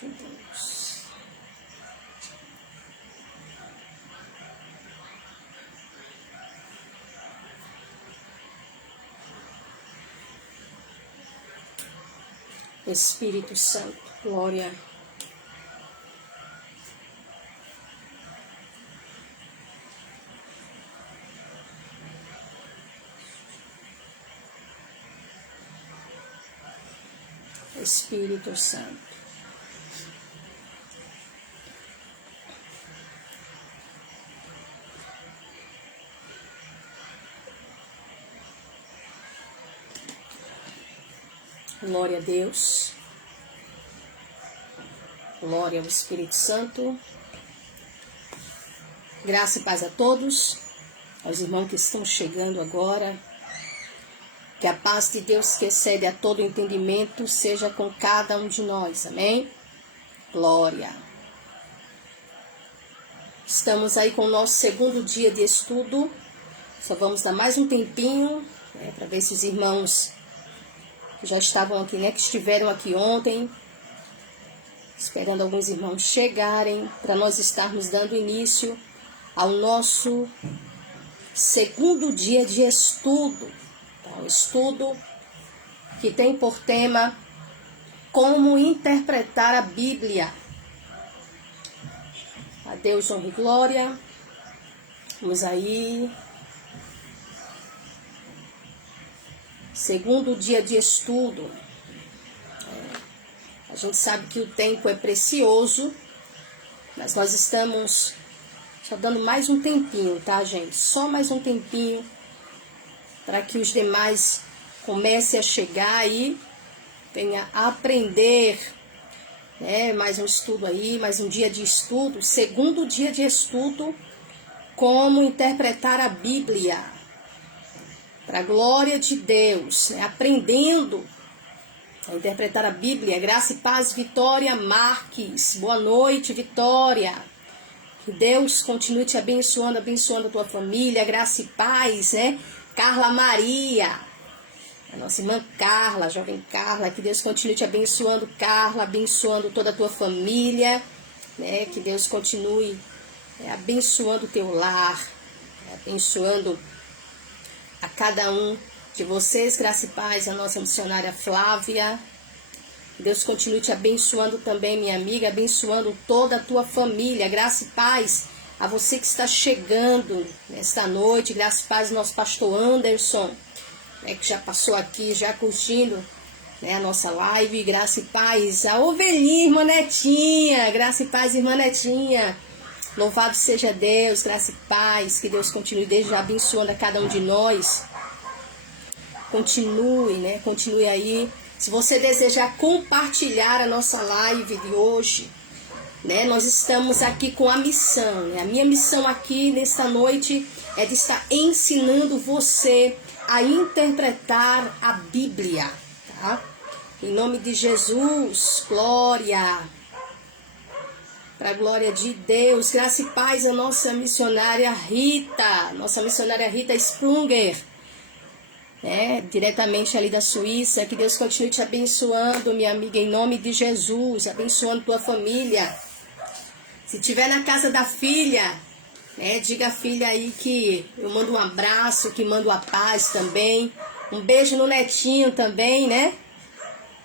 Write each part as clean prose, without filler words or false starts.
de Deus. Espírito Santo, glória. Espírito Santo. Glória a Deus. Glória ao Espírito Santo. Graça e paz a todos, aos irmãos que estão chegando agora. Que a paz de Deus, que excede a todo entendimento, seja com cada um de nós. Amém? Glória. Estamos aí com o nosso segundo dia de estudo. Só vamos dar mais um tempinho, para ver se os irmãos que já estavam aqui, que estiveram aqui ontem, esperando alguns irmãos chegarem, para nós estarmos dando início ao nosso segundo dia de estudo. Um estudo que tem por tema como interpretar a Bíblia. A Deus honra e glória. Vamos aí. Segundo dia de estudo. A gente sabe que o tempo é precioso, mas nós estamos só dando mais um tempinho, tá, gente? Só mais um tempinho para que os demais comecem a chegar aí, venha a aprender, mais um estudo aí, mais um dia de estudo, segundo dia de estudo, como interpretar a Bíblia, para a glória de Deus, aprendendo a interpretar a Bíblia. Graça e paz, Vitória Marques, boa noite, Vitória. Que Deus continue te abençoando, abençoando a tua família, graça e paz, Carla Maria, a nossa irmã Carla, a jovem Carla, que Deus continue te abençoando, Carla, abençoando toda a tua família, que Deus continue abençoando o teu lar, abençoando a cada um de vocês, graça e paz, a nossa missionária Flávia. Deus continue te abençoando também, minha amiga, abençoando toda a tua família, graça e paz a você que está chegando nesta noite, graça e paz, nosso pastor Anderson, que já passou aqui, já curtindo a nossa live, graça e paz, a ovelhinha, irmã Netinha, graça e paz, irmã Netinha, louvado seja Deus, graça e paz, que Deus continue desde já abençoando a cada um de nós, continue aí. Se você desejar compartilhar a nossa live de hoje, nós estamos aqui com a missão, A minha missão aqui nesta noite é de estar ensinando você a interpretar a Bíblia, tá? Em nome de Jesus, glória, para a glória de Deus, graça e paz a nossa missionária Rita Sprunger, diretamente ali da Suíça. Que Deus continue te abençoando, minha amiga, em nome de Jesus, abençoando tua família. Se estiver na casa da filha, diga a filha aí que eu mando um abraço, que mando a paz também. Um beijo no netinho também,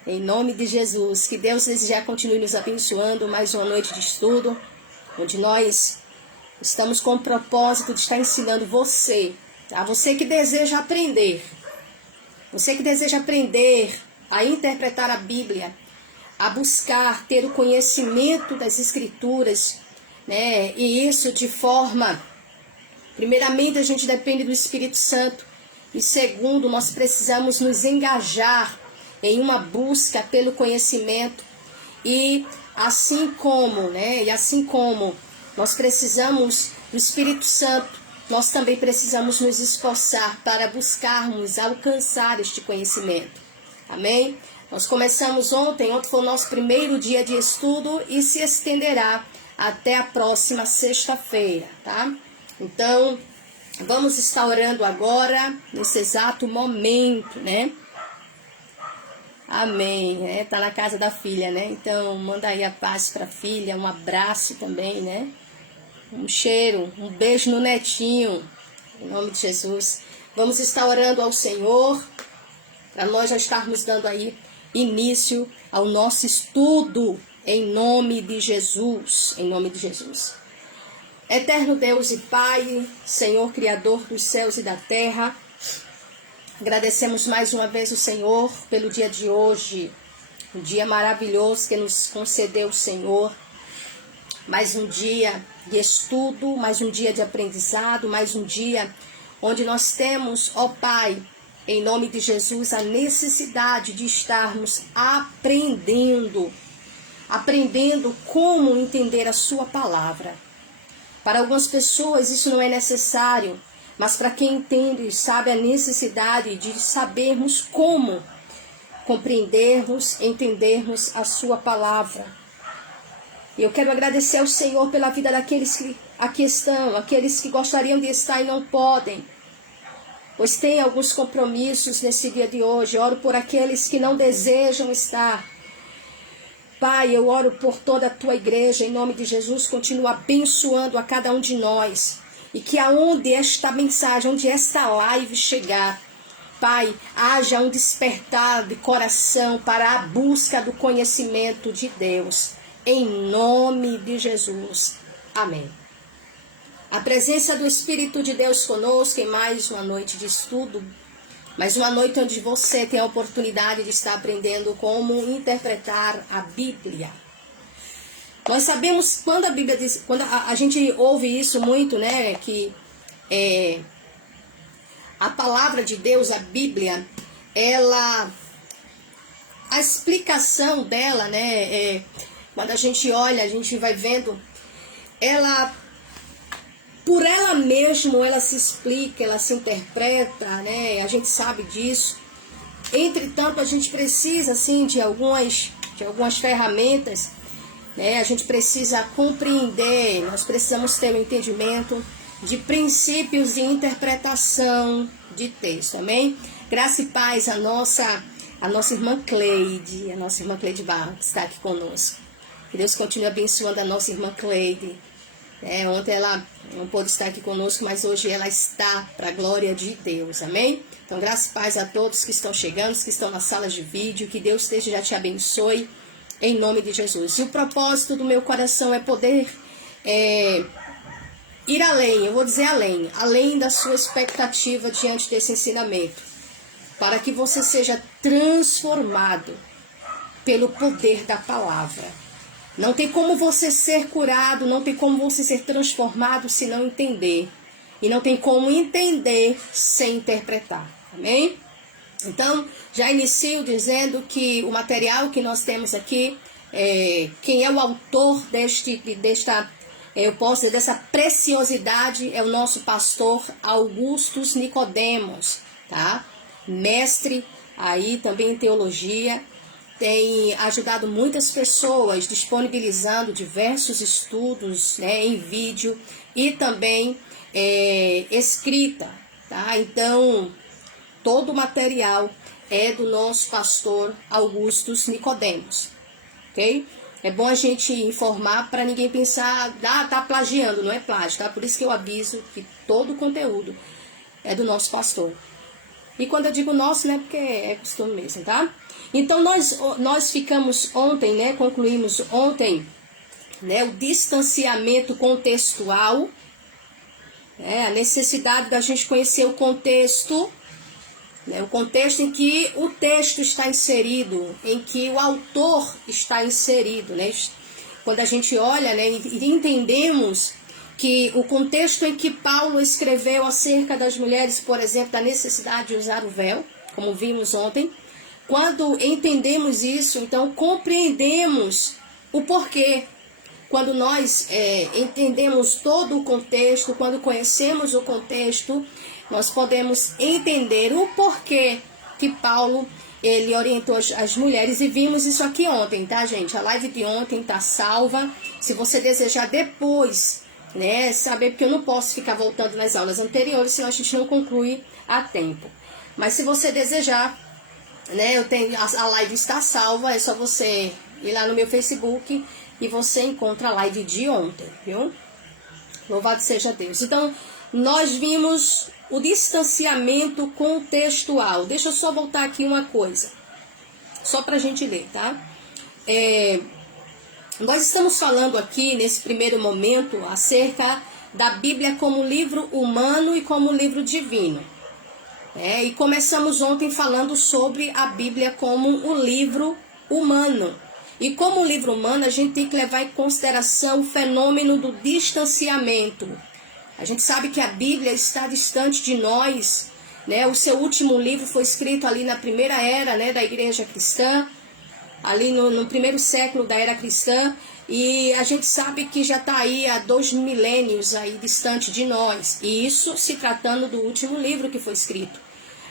Em nome de Jesus. Que Deus já continue nos abençoando. Mais uma noite de estudo, onde nós estamos com o propósito de estar ensinando você, tá? Você que deseja aprender. Você que deseja aprender a interpretar a Bíblia, a buscar ter o conhecimento das Escrituras, E isso de forma, primeiramente a gente depende do Espírito Santo, e segundo, nós precisamos nos engajar em uma busca pelo conhecimento, e assim como nós precisamos do Espírito Santo, nós também precisamos nos esforçar para buscarmos alcançar este conhecimento. Amém? Nós começamos ontem foi o nosso primeiro dia de estudo e se estenderá até a próxima sexta-feira, tá? Então, vamos estar orando agora, nesse exato momento, Amém, né? Tá na casa da filha, né? Então, manda aí a paz pra filha, um abraço também, né? Um cheiro, um beijo no netinho, em nome de Jesus. Vamos estar orando ao Senhor, para nós já estarmos dando aí início ao nosso estudo, em nome de Jesus, em nome de Jesus. Eterno Deus e Pai, Senhor Criador dos céus e da terra, agradecemos mais uma vez o Senhor pelo dia de hoje, um dia maravilhoso que nos concedeu o Senhor. Mais um dia de estudo, mais um dia de aprendizado, mais um dia onde nós temos, ó Pai, em nome de Jesus, a necessidade de estarmos aprendendo como entender a sua palavra. Para algumas pessoas isso não é necessário, mas para quem entende e sabe a necessidade de sabermos como compreendermos, entendermos a sua palavra. E eu quero agradecer ao Senhor pela vida daqueles que aqui estão, aqueles que gostariam de estar e não podem, pois tem alguns compromissos nesse dia de hoje. Eu oro por aqueles que não desejam estar. Pai, eu oro por toda a tua igreja, em nome de Jesus, continua abençoando a cada um de nós. E que aonde esta mensagem, onde esta live chegar, Pai, haja um despertar de coração para a busca do conhecimento de Deus. Em nome de Jesus. Amém. A presença do Espírito de Deus conosco em mais uma noite de estudo. Mais uma noite onde você tem a oportunidade de estar aprendendo como interpretar a Bíblia. Nós sabemos quando a Bíblia diz, quando a gente ouve isso muito, né, que a palavra de Deus, a Bíblia, a explicação dela, né, quando a gente olha, a gente vai vendo, por ela mesma, ela se explica, ela se interpreta, né? A gente sabe disso. Entretanto, a gente precisa, assim, de algumas ferramentas, né? A gente precisa compreender, nós precisamos ter um entendimento de princípios de interpretação de texto, amém? Graça e paz a nossa irmã Cleide Barros, que está aqui conosco. Que Deus continue abençoando a nossa irmã Cleide. Ontem ela não pôde estar aqui conosco, mas hoje ela está para a glória de Deus, amém? Então, graça e paz a todos que estão chegando, que estão nas salas de vídeo, que Deus já te abençoe, em nome de Jesus. E o propósito do meu coração é poder ir além, eu vou dizer além da sua expectativa diante desse ensinamento, para que você seja transformado pelo poder da palavra. Não tem como você ser curado, não tem como você ser transformado se não entender. E não tem como entender sem interpretar. Amém? Então, já inicio dizendo que o material que nós temos aqui, quem é o autor dessa preciosidade é o nosso pastor Augustus Nicodemos, tá? Mestre aí também em teologia. Tem ajudado muitas pessoas, disponibilizando diversos estudos, né, em vídeo e também escrita, tá? Então, todo o material é do nosso pastor Augustus Nicodemos, ok? É bom a gente informar para ninguém pensar, tá plagiando, não é plágio, tá? Por isso que eu aviso que todo o conteúdo é do nosso pastor. E quando eu digo nosso, né, porque é costume mesmo, tá? Então, nós ficamos ontem, né, concluímos ontem, né, o distanciamento contextual, né, a necessidade da gente conhecer o contexto, né, o contexto em que o texto está inserido, em que o autor está inserido, né? Quando a gente olha, né, e entendemos que o contexto em que Paulo escreveu acerca das mulheres, por exemplo, da necessidade de usar o véu, como vimos ontem, quando entendemos isso, então compreendemos o porquê. Quando nós entendemos todo o contexto, quando conhecemos o contexto, nós podemos entender o porquê que Paulo ele orientou as mulheres. E vimos isso aqui ontem, tá, gente? A live de ontem tá salva. Se você desejar depois, né, saber, porque eu não posso ficar voltando nas aulas anteriores, senão a gente não conclui a tempo. Mas se você desejar, né, eu tenho, a live está salva, é só você ir lá no meu Facebook e você encontra a live de ontem, viu? Louvado seja Deus. Então, nós vimos o distanciamento contextual. Deixa eu só voltar aqui uma coisa, só para a gente ler, tá? Nós estamos falando aqui, nesse primeiro momento, acerca da Bíblia como livro humano e como livro divino. E começamos ontem falando sobre a Bíblia como um livro humano. E como livro humano, a gente tem que levar em consideração o fenômeno do distanciamento. A gente sabe que a Bíblia está distante de nós, né? O seu último livro foi escrito ali na primeira era, né, da igreja cristã, ali no primeiro século da era cristã, e a gente sabe que já está aí há 2 milênios aí distante de nós, e isso se tratando do último livro que foi escrito.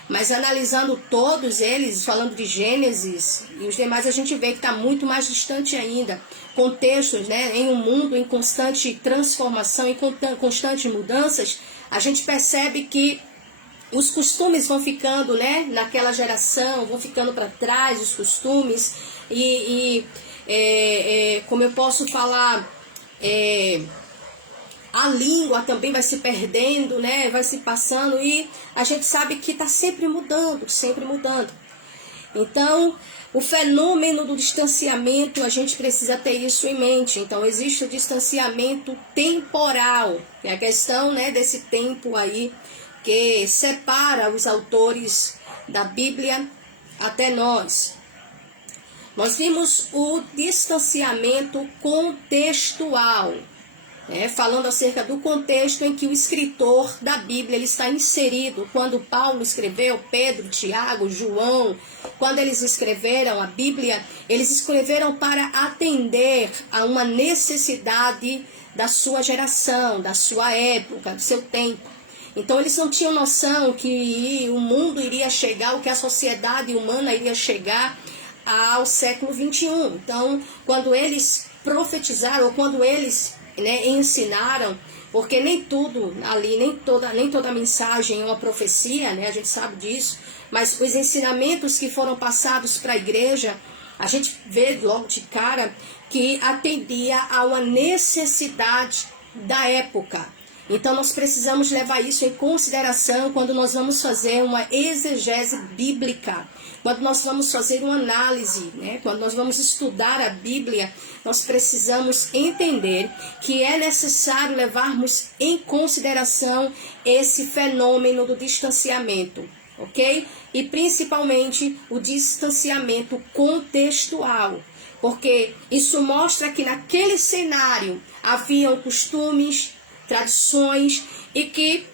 Mas analisando todos eles, falando de Gênesis e os demais, a gente vê que está muito mais distante ainda. Contextos, né, em um mundo em constante transformação, em constantes mudanças, a gente percebe que os costumes vão ficando, né, naquela geração, vão ficando para trás os costumes como eu posso falar, a língua também vai se perdendo, né, vai se passando, e a gente sabe que está sempre mudando, sempre mudando. Então, o fenômeno do distanciamento, a gente precisa ter isso em mente. Então, existe o distanciamento temporal, que é a questão, né, desse tempo aí que separa os autores da Bíblia até nós. Nós vimos o distanciamento contextual, falando acerca do contexto em que o escritor da Bíblia ele está inserido. Quando Paulo escreveu, Pedro, Tiago, João, quando eles escreveram a Bíblia, eles escreveram para atender a uma necessidade da sua geração, da sua época, do seu tempo. Então eles não tinham noção que o mundo iria chegar, o que a sociedade humana iria chegar ao século 21. Então, quando eles profetizaram, ou quando eles, né, ensinaram, porque nem tudo ali, nem toda mensagem é uma profecia, né, a gente sabe disso, mas os ensinamentos que foram passados para a igreja, a gente vê logo de cara que atendia a uma necessidade da época. Então nós precisamos levar isso em consideração quando nós vamos fazer uma exegese bíblica, quando nós vamos fazer uma análise, né? Quando nós vamos estudar a Bíblia, nós precisamos entender que é necessário levarmos em consideração esse fenômeno do distanciamento, ok? E principalmente o distanciamento contextual, porque isso mostra que naquele cenário haviam costumes, tradições e que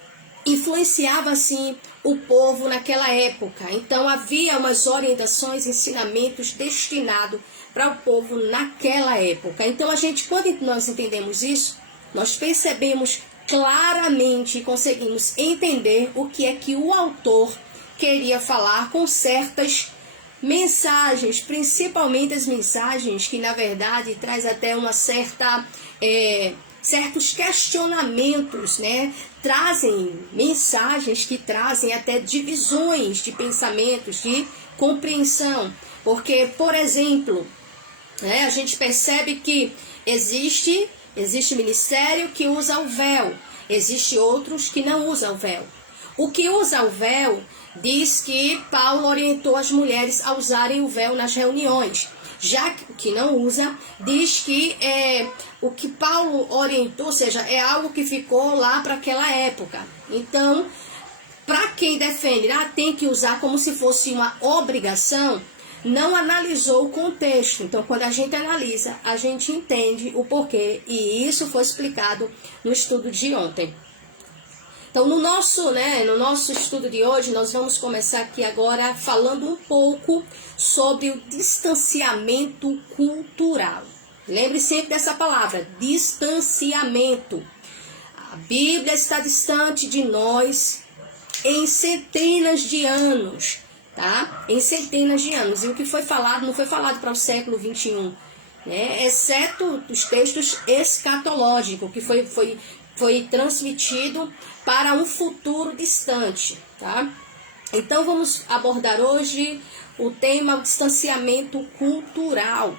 influenciava assim o povo naquela época. Então havia umas orientações, ensinamentos destinados para o povo naquela época. Então quando nós entendemos isso, nós percebemos claramente e conseguimos entender o que é que o autor queria falar com certas mensagens, principalmente as mensagens que na verdade traz até uma certos questionamentos, né? Trazem mensagens que trazem até divisões de pensamentos, de compreensão. Porque, por exemplo, né, a gente percebe que existe ministério que usa o véu, existe outros que não usam o véu. O que usa o véu diz que Paulo orientou as mulheres a usarem o véu nas reuniões. Já que não usa, diz que o que Paulo orientou, ou seja, é algo que ficou lá para aquela época. Então, para quem defende, tem que usar como se fosse uma obrigação, não analisou o contexto. Então, quando a gente analisa, a gente entende o porquê. E isso foi explicado no estudo de ontem. Então, no nosso estudo de hoje, nós vamos começar aqui agora falando um pouco sobre o distanciamento cultural. Lembre sempre dessa palavra, distanciamento. A Bíblia está distante de nós em centenas de anos, tá? Em centenas de anos. E o que foi falado, não foi falado para o século 21, né? Exceto os textos escatológicos, que foi transmitido para um futuro distante, tá? Então vamos abordar hoje o tema é o distanciamento cultural.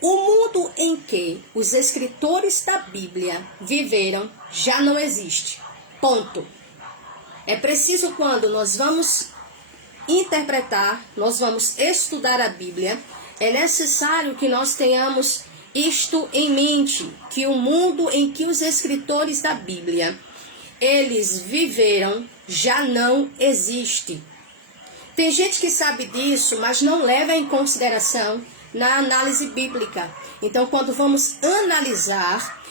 O mundo em que os escritores da Bíblia viveram já não existe. Ponto. É preciso, quando nós vamos interpretar, nós vamos estudar a Bíblia, é necessário que nós tenhamos isto em mente, que o mundo em que os escritores da Bíblia eles viveram já não existe. Tem gente que sabe disso, mas não leva em consideração na análise bíblica. Então, quando vamos analisar,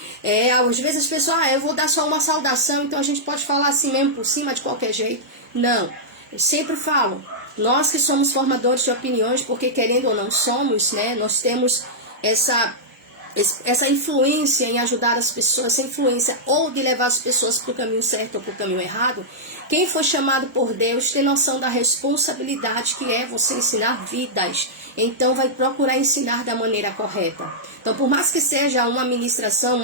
às vezes as pessoas, eu vou dar só uma saudação, então a gente pode falar assim mesmo por cima, de qualquer jeito. Não, eu sempre falo, nós que somos formadores de opiniões, porque querendo ou não somos, né, nós temos essa influência em ajudar as pessoas, essa influência ou de levar as pessoas para o caminho certo ou para o caminho errado. Quem foi chamado por Deus tem noção da responsabilidade que é você ensinar vidas. Então vai procurar ensinar da maneira correta. Então, por mais que seja uma ministração,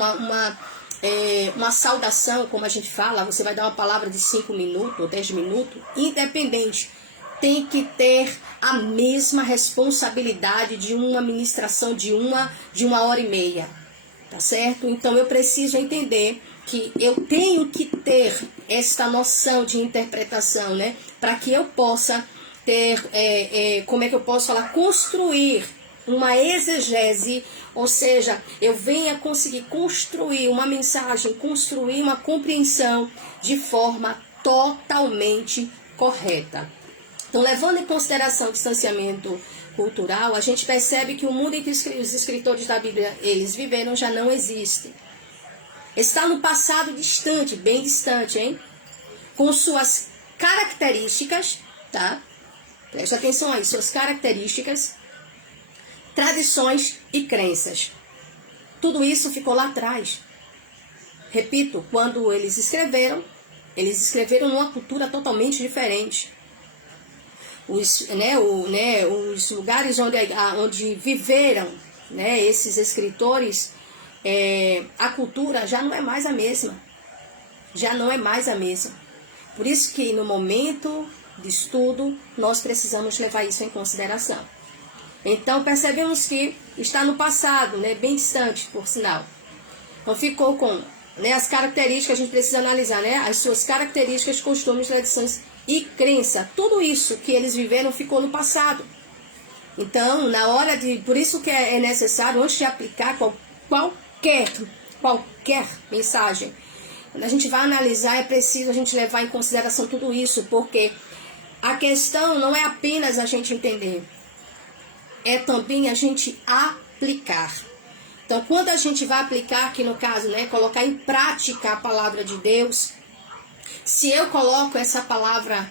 uma saudação, como a gente fala, você vai dar uma palavra de 5 minutos ou 10 minutos, independente, tem que ter a mesma responsabilidade de uma ministração de uma hora e meia, tá certo? Então eu preciso entender que eu tenho que ter esta noção de interpretação, né? Para que eu possa ter, como é que eu posso falar? Construir uma exegese, ou seja, eu venha conseguir construir uma mensagem, construir uma compreensão de forma totalmente correta. Então, levando em consideração o distanciamento cultural, a gente percebe que o mundo em que os escritores da Bíblia eles viveram já não existe. Está no passado distante, bem distante, hein? Com suas características, tá? Preste atenção aí, suas características, tradições e crenças. Tudo isso ficou lá atrás. Repito, quando eles escreveram numa cultura totalmente diferente. Os lugares onde viveram, né, esses escritores, a cultura já não é mais a mesma. Já não é mais a mesma. Por isso que no momento de estudo, nós precisamos levar isso em consideração. Então, percebemos que está no passado, né, bem distante, por sinal. Então, ficou com, né, as características, a gente precisa analisar, né, as suas características, costumes, tradições e crença. Tudo isso que eles viveram ficou no passado. Então, por isso que é necessário, antes de aplicar qualquer mensagem, quando a gente vai analisar, é preciso a gente levar em consideração tudo isso, porque a questão não é apenas a gente entender, é também a gente aplicar. Então, quando a gente vai aplicar, aqui no caso, né, colocar em prática a palavra de Deus, se eu coloco essa palavra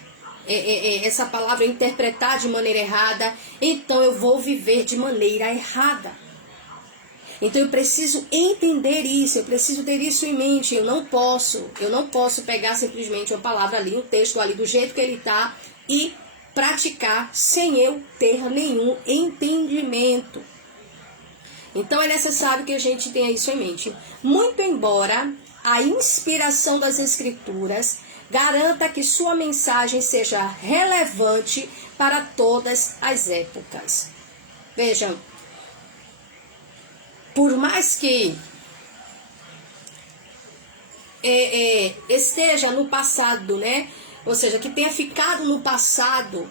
interpretar de maneira errada, então eu vou viver de maneira errada. Então eu preciso entender isso, eu preciso ter isso em mente. Eu não posso pegar simplesmente uma palavra ali, um texto ali do jeito que ele está e praticar sem eu ter nenhum entendimento. Então é necessário que a gente tenha isso em mente. Muito embora a inspiração das Escrituras garanta que sua mensagem seja relevante para todas as épocas. Vejam, por mais que esteja no passado, né? Ou seja, que tenha ficado no passado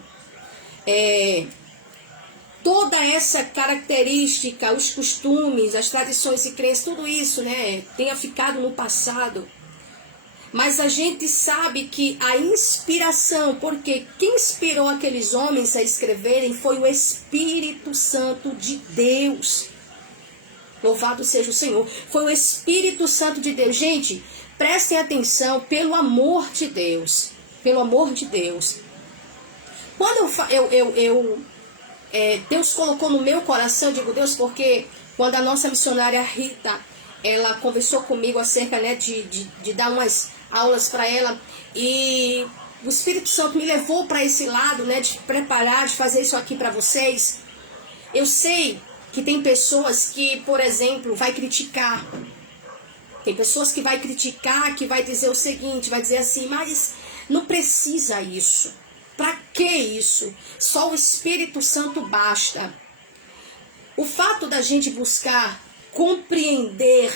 toda essa característica, os costumes, as tradições e crenças, tudo isso, né, tenha ficado no passado. Mas a gente sabe que a inspiração, porque quem inspirou aqueles homens a escreverem foi o Espírito Santo de Deus. Louvado seja o Senhor. Foi o Espírito Santo de Deus. Gente, prestem atenção, pelo amor de Deus. Pelo amor de Deus. Quando Deus colocou no meu coração, digo Deus, porque quando a nossa missionária Rita, ela conversou comigo acerca, né, de dar umas aulas para ela, e o Espírito Santo me levou para esse lado, né, de preparar, de fazer isso aqui para vocês. Eu sei que tem pessoas que, por exemplo, vai criticar. Tem pessoas que vai criticar, que vai dizer o seguinte, vai dizer assim, mas não precisa isso. Para que isso? Só o Espírito Santo basta. O fato da gente buscar compreender,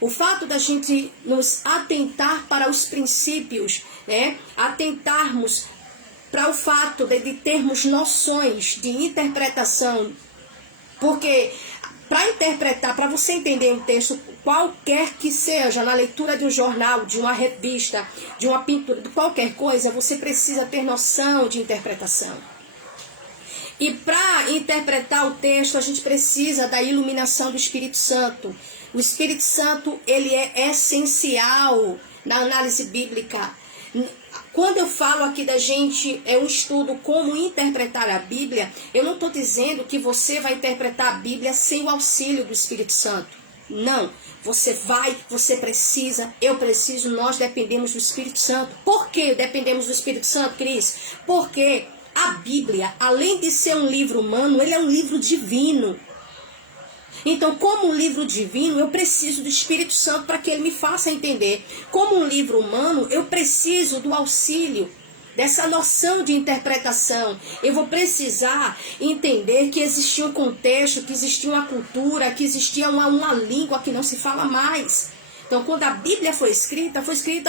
o fato da gente nos atentar para os princípios, né? Atentarmos para o fato de termos noções de interpretação, porque para interpretar, para você entender um texto, qualquer que seja, na leitura de um jornal, de uma revista, de uma pintura, de qualquer coisa, você precisa ter noção de interpretação. E para interpretar o texto, a gente precisa da iluminação do Espírito Santo. O Espírito Santo, ele é essencial na análise bíblica. Quando eu falo aqui da gente, é um estudo como interpretar a Bíblia, eu não estou dizendo que você vai interpretar a Bíblia sem o auxílio do Espírito Santo. Não. Você precisa, eu preciso, nós dependemos do Espírito Santo. Por que dependemos do Espírito Santo, Cris? Porque a Bíblia, além de ser um livro humano, ele é um livro divino. Então, como um livro divino, eu preciso do Espírito Santo para que ele me faça entender. Como um livro humano, eu preciso do auxílio, dessa noção de interpretação. Eu vou precisar entender que existia um contexto, que existia uma cultura, que existia uma língua que não se fala mais. Então, quando a Bíblia foi escrita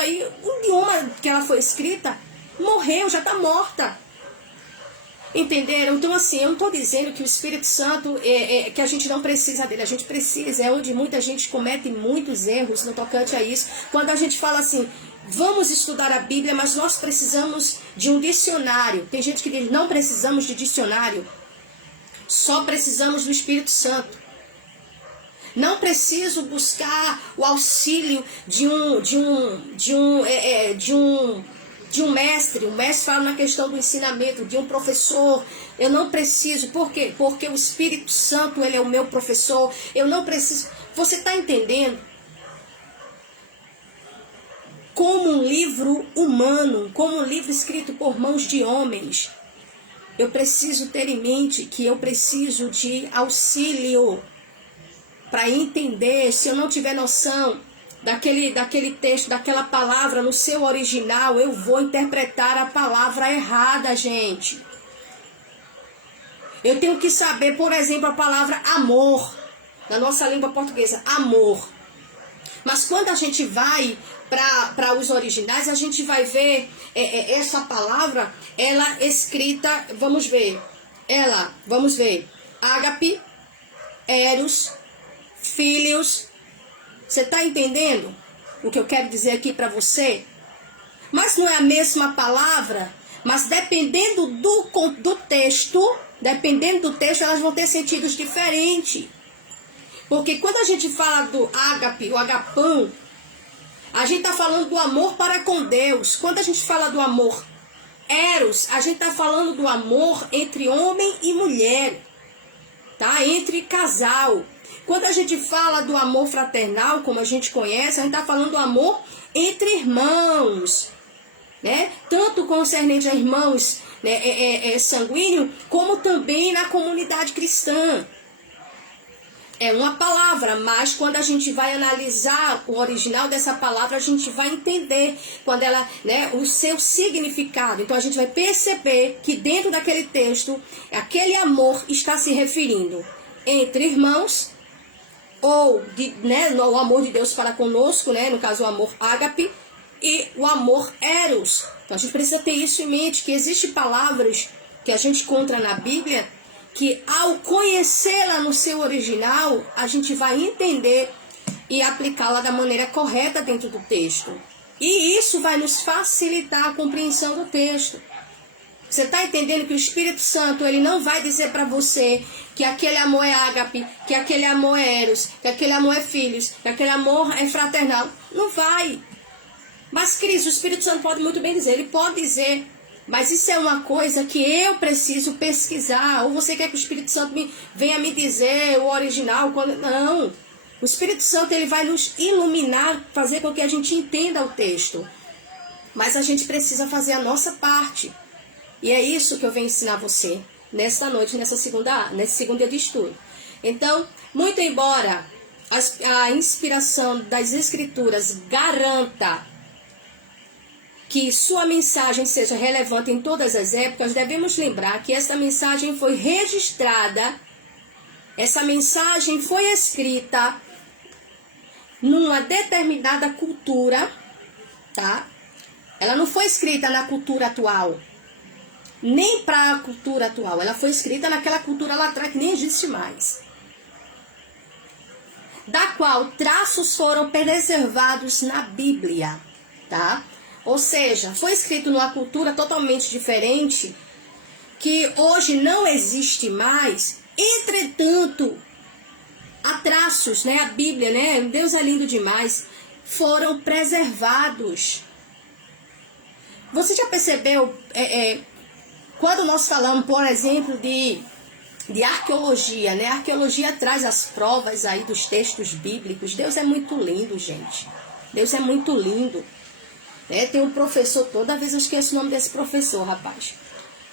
aí, o idioma que ela foi escrita morreu, já está morta. Entenderam? Então, assim, eu não estou dizendo que o Espírito Santo, que a gente não precisa dele. A gente precisa, é onde muita gente comete muitos erros no tocante a isso. Quando a gente fala assim, vamos estudar a Bíblia, mas nós precisamos de um dicionário. Tem gente que diz, não precisamos de dicionário. Só precisamos do Espírito Santo. Não preciso buscar o auxílio de um mestre. O mestre fala na questão do ensinamento, de um professor. Eu não preciso. Por quê? Porque o Espírito Santo, ele é o meu professor. Eu não preciso. Você está entendendo? Como um livro humano, como um livro escrito por mãos de homens, eu preciso ter em mente que eu preciso de auxílio para entender. Se eu não tiver noção daquele texto, daquela palavra no seu original, eu vou interpretar a palavra errada, gente. Eu tenho que saber, por exemplo, a palavra amor, na nossa língua portuguesa, amor. Mas quando a gente vai para os originais, a gente vai ver essa palavra, ela escrita, vamos ver, ágape, eros, filhos. Você está entendendo o que eu quero dizer aqui para você? Mas não é a mesma palavra, mas dependendo do texto, elas vão ter sentidos diferentes. Porque quando a gente fala do ágape, o agapão, a gente está falando do amor para com Deus. Quando a gente fala do amor eros, a gente está falando do amor entre homem e mulher, tá? Entre casal. Quando a gente fala do amor fraternal, como a gente conhece, a gente está falando do amor entre irmãos, né? Tanto concernente a irmãos, né, sanguíneo, como também na comunidade cristã. É uma palavra, mas quando a gente vai analisar o original dessa palavra, a gente vai entender quando ela, né, o seu significado. Então a gente vai perceber que dentro daquele texto, aquele amor está se referindo entre irmãos, ou o amor de Deus para conosco, né, no caso o amor ágape, e o amor eros. Então a gente precisa ter isso em mente, que existem palavras que a gente encontra na Bíblia, que ao conhecê-la no seu original, a gente vai entender e aplicá-la da maneira correta dentro do texto. E isso vai nos facilitar a compreensão do texto. Você está entendendo que o Espírito Santo, ele não vai dizer para você que aquele amor é ágape, que aquele amor é eros, que aquele amor é filhos, que aquele amor é fraternal. Não vai. Mas, Cristo, o Espírito Santo pode muito bem dizer, ele pode dizer. Mas isso é uma coisa que eu preciso pesquisar. Ou você quer que o Espírito Santo venha me dizer o original? Não. O Espírito Santo, ele vai nos iluminar, fazer com que a gente entenda o texto. Mas a gente precisa fazer a nossa parte. E é isso que eu venho ensinar você nesta noite, nesse segundo dia de estudo. Então, muito embora a inspiração das Escrituras garanta que sua mensagem seja relevante em todas as épocas, devemos lembrar que essa mensagem foi registrada, essa mensagem foi escrita numa determinada cultura, tá? Ela não foi escrita na cultura atual, nem para a cultura atual. Ela foi escrita naquela cultura lá atrás que nem existe mais, da qual traços foram preservados na Bíblia, tá? Ou seja, foi escrito numa cultura totalmente diferente, que hoje não existe mais. Entretanto, há traços, né? A Bíblia, né? Deus é lindo demais. Foram preservados. Você já percebeu, quando nós falamos, por exemplo, de arqueologia, né? A arqueologia traz as provas aí dos textos bíblicos. Deus é muito lindo, gente. Deus é muito lindo. Tem um professor, toda vez eu esqueço o nome desse professor, rapaz.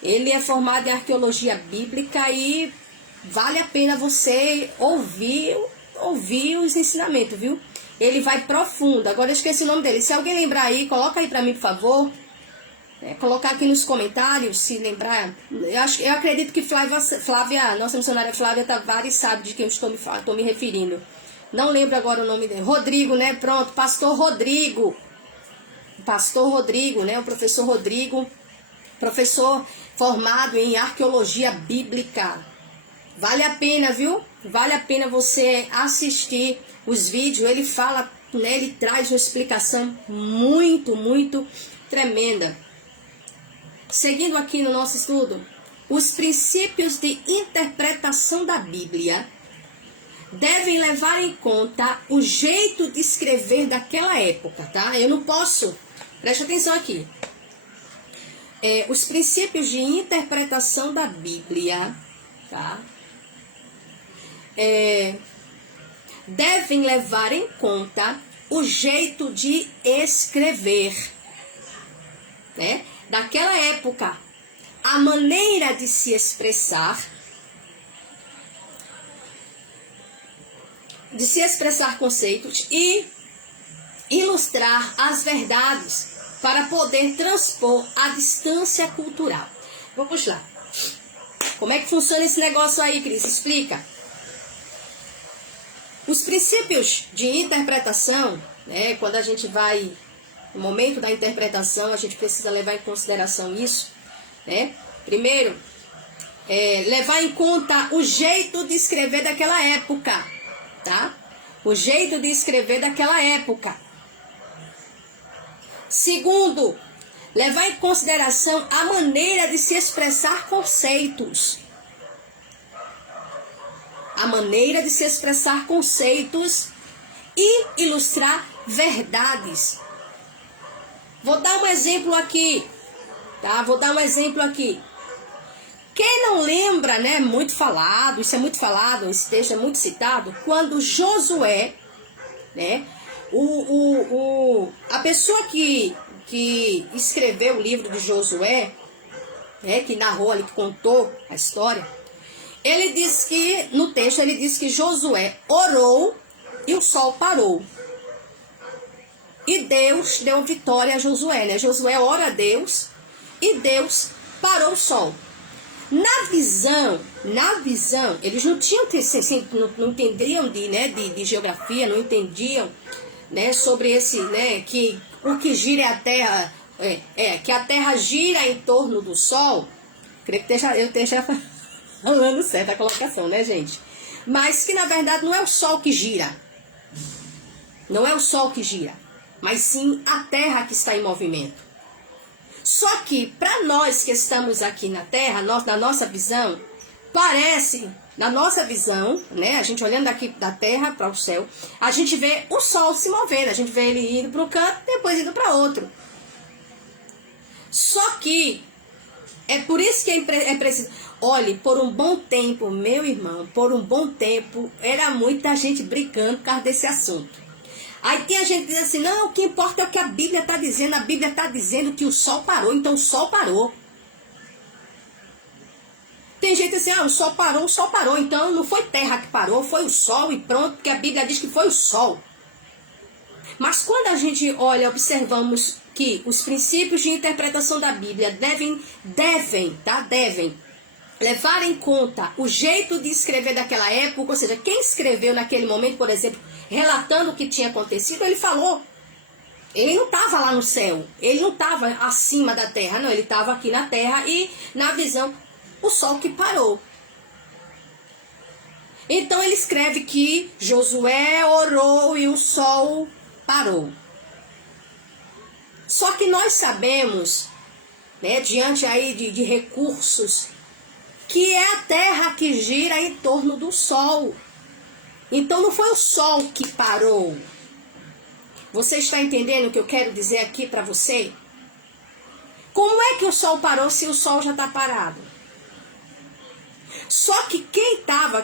Ele é formado em arqueologia bíblica e vale a pena você ouvir os ensinamentos, viu? Ele vai profundo. Agora eu esqueci o nome dele. Se alguém lembrar aí, coloca aí pra mim, por favor. Colocar aqui nos comentários, se lembrar. Eu acredito que Flávia, nossa missionária Flávia Tavares sabe de quem eu estou me referindo. Não lembro agora o nome dele. Rodrigo, né? Pronto, pastor Rodrigo. Pastor Rodrigo, né? O professor Rodrigo, professor formado em arqueologia bíblica. Vale a pena, viu? Vale a pena você assistir os vídeos. Ele fala, né? Ele traz uma explicação muito, muito tremenda. Seguindo aqui no nosso estudo, os princípios de interpretação da Bíblia devem levar em conta o jeito de escrever daquela época, tá? Eu não posso... Preste atenção aqui. Os princípios de interpretação da Bíblia, tá? Devem levar em conta o jeito de escrever, né? Daquela época, a maneira de se expressar, conceitos e ilustrar as verdades para poder transpor a distância cultural. Vamos lá. Como é que funciona esse negócio aí, Cris? Explica. Os princípios de interpretação, né, quando a gente vai, no momento da interpretação, a gente precisa levar em consideração isso, né? Primeiro, levar em conta o jeito de escrever daquela época, tá? O jeito de escrever daquela época. Segundo, levar em consideração a maneira de se expressar conceitos. A maneira de se expressar conceitos e ilustrar verdades. Vou dar um exemplo aqui, tá? Quem não lembra, né? Muito falado, isso é muito falado, esse texto é muito citado, quando Josué, né? A pessoa que escreveu o livro de Josué, né? Que narrou ali, que contou a história, ele diz que, no texto, ele diz que Josué orou e o sol parou. E Deus deu vitória a Josué, né? Josué ora a Deus e Deus parou o sol. Na visão, eles não tinham, não entendiam de geografia, não entendiam, né, sobre esse, né, que o que gira é a Terra, que a Terra gira em torno do Sol. Creio que eu esteja falando certo a colocação, né, gente? Mas que na verdade não é o Sol que gira. Não é o Sol que gira, mas sim a Terra que está em movimento. Só que, para nós que estamos aqui na Terra, na nossa visão, parece, na nossa visão, né, a gente olhando daqui da Terra para o céu, a gente vê o Sol se movendo, a gente vê ele indo para um canto, depois indo para outro. Só que, é por isso que é preciso... Olhe, por um bom tempo, meu irmão, era muita gente brincando por causa desse assunto. Aí tem a gente que diz assim, não, o que importa é o que a Bíblia está dizendo. A Bíblia está dizendo que o sol parou, então o sol parou. Tem gente assim, o sol parou, então não foi terra que parou, foi o sol e pronto, porque a Bíblia diz que foi o sol. Mas quando a gente olha, observamos que os princípios de interpretação da Bíblia devem levar em conta o jeito de escrever daquela época, ou seja, quem escreveu naquele momento, por exemplo, relatando o que tinha acontecido, ele falou. Ele não estava lá no céu, ele não estava acima da terra, não, ele estava aqui na terra e na visão, o sol que parou. Então ele escreve que Josué orou e o sol parou. Só que nós sabemos, né, diante aí de recursos, que é a terra que gira em torno do sol. Então não foi o sol que parou. Você está entendendo o que eu quero dizer aqui para você? Como é que o sol parou se o sol já está parado? Só que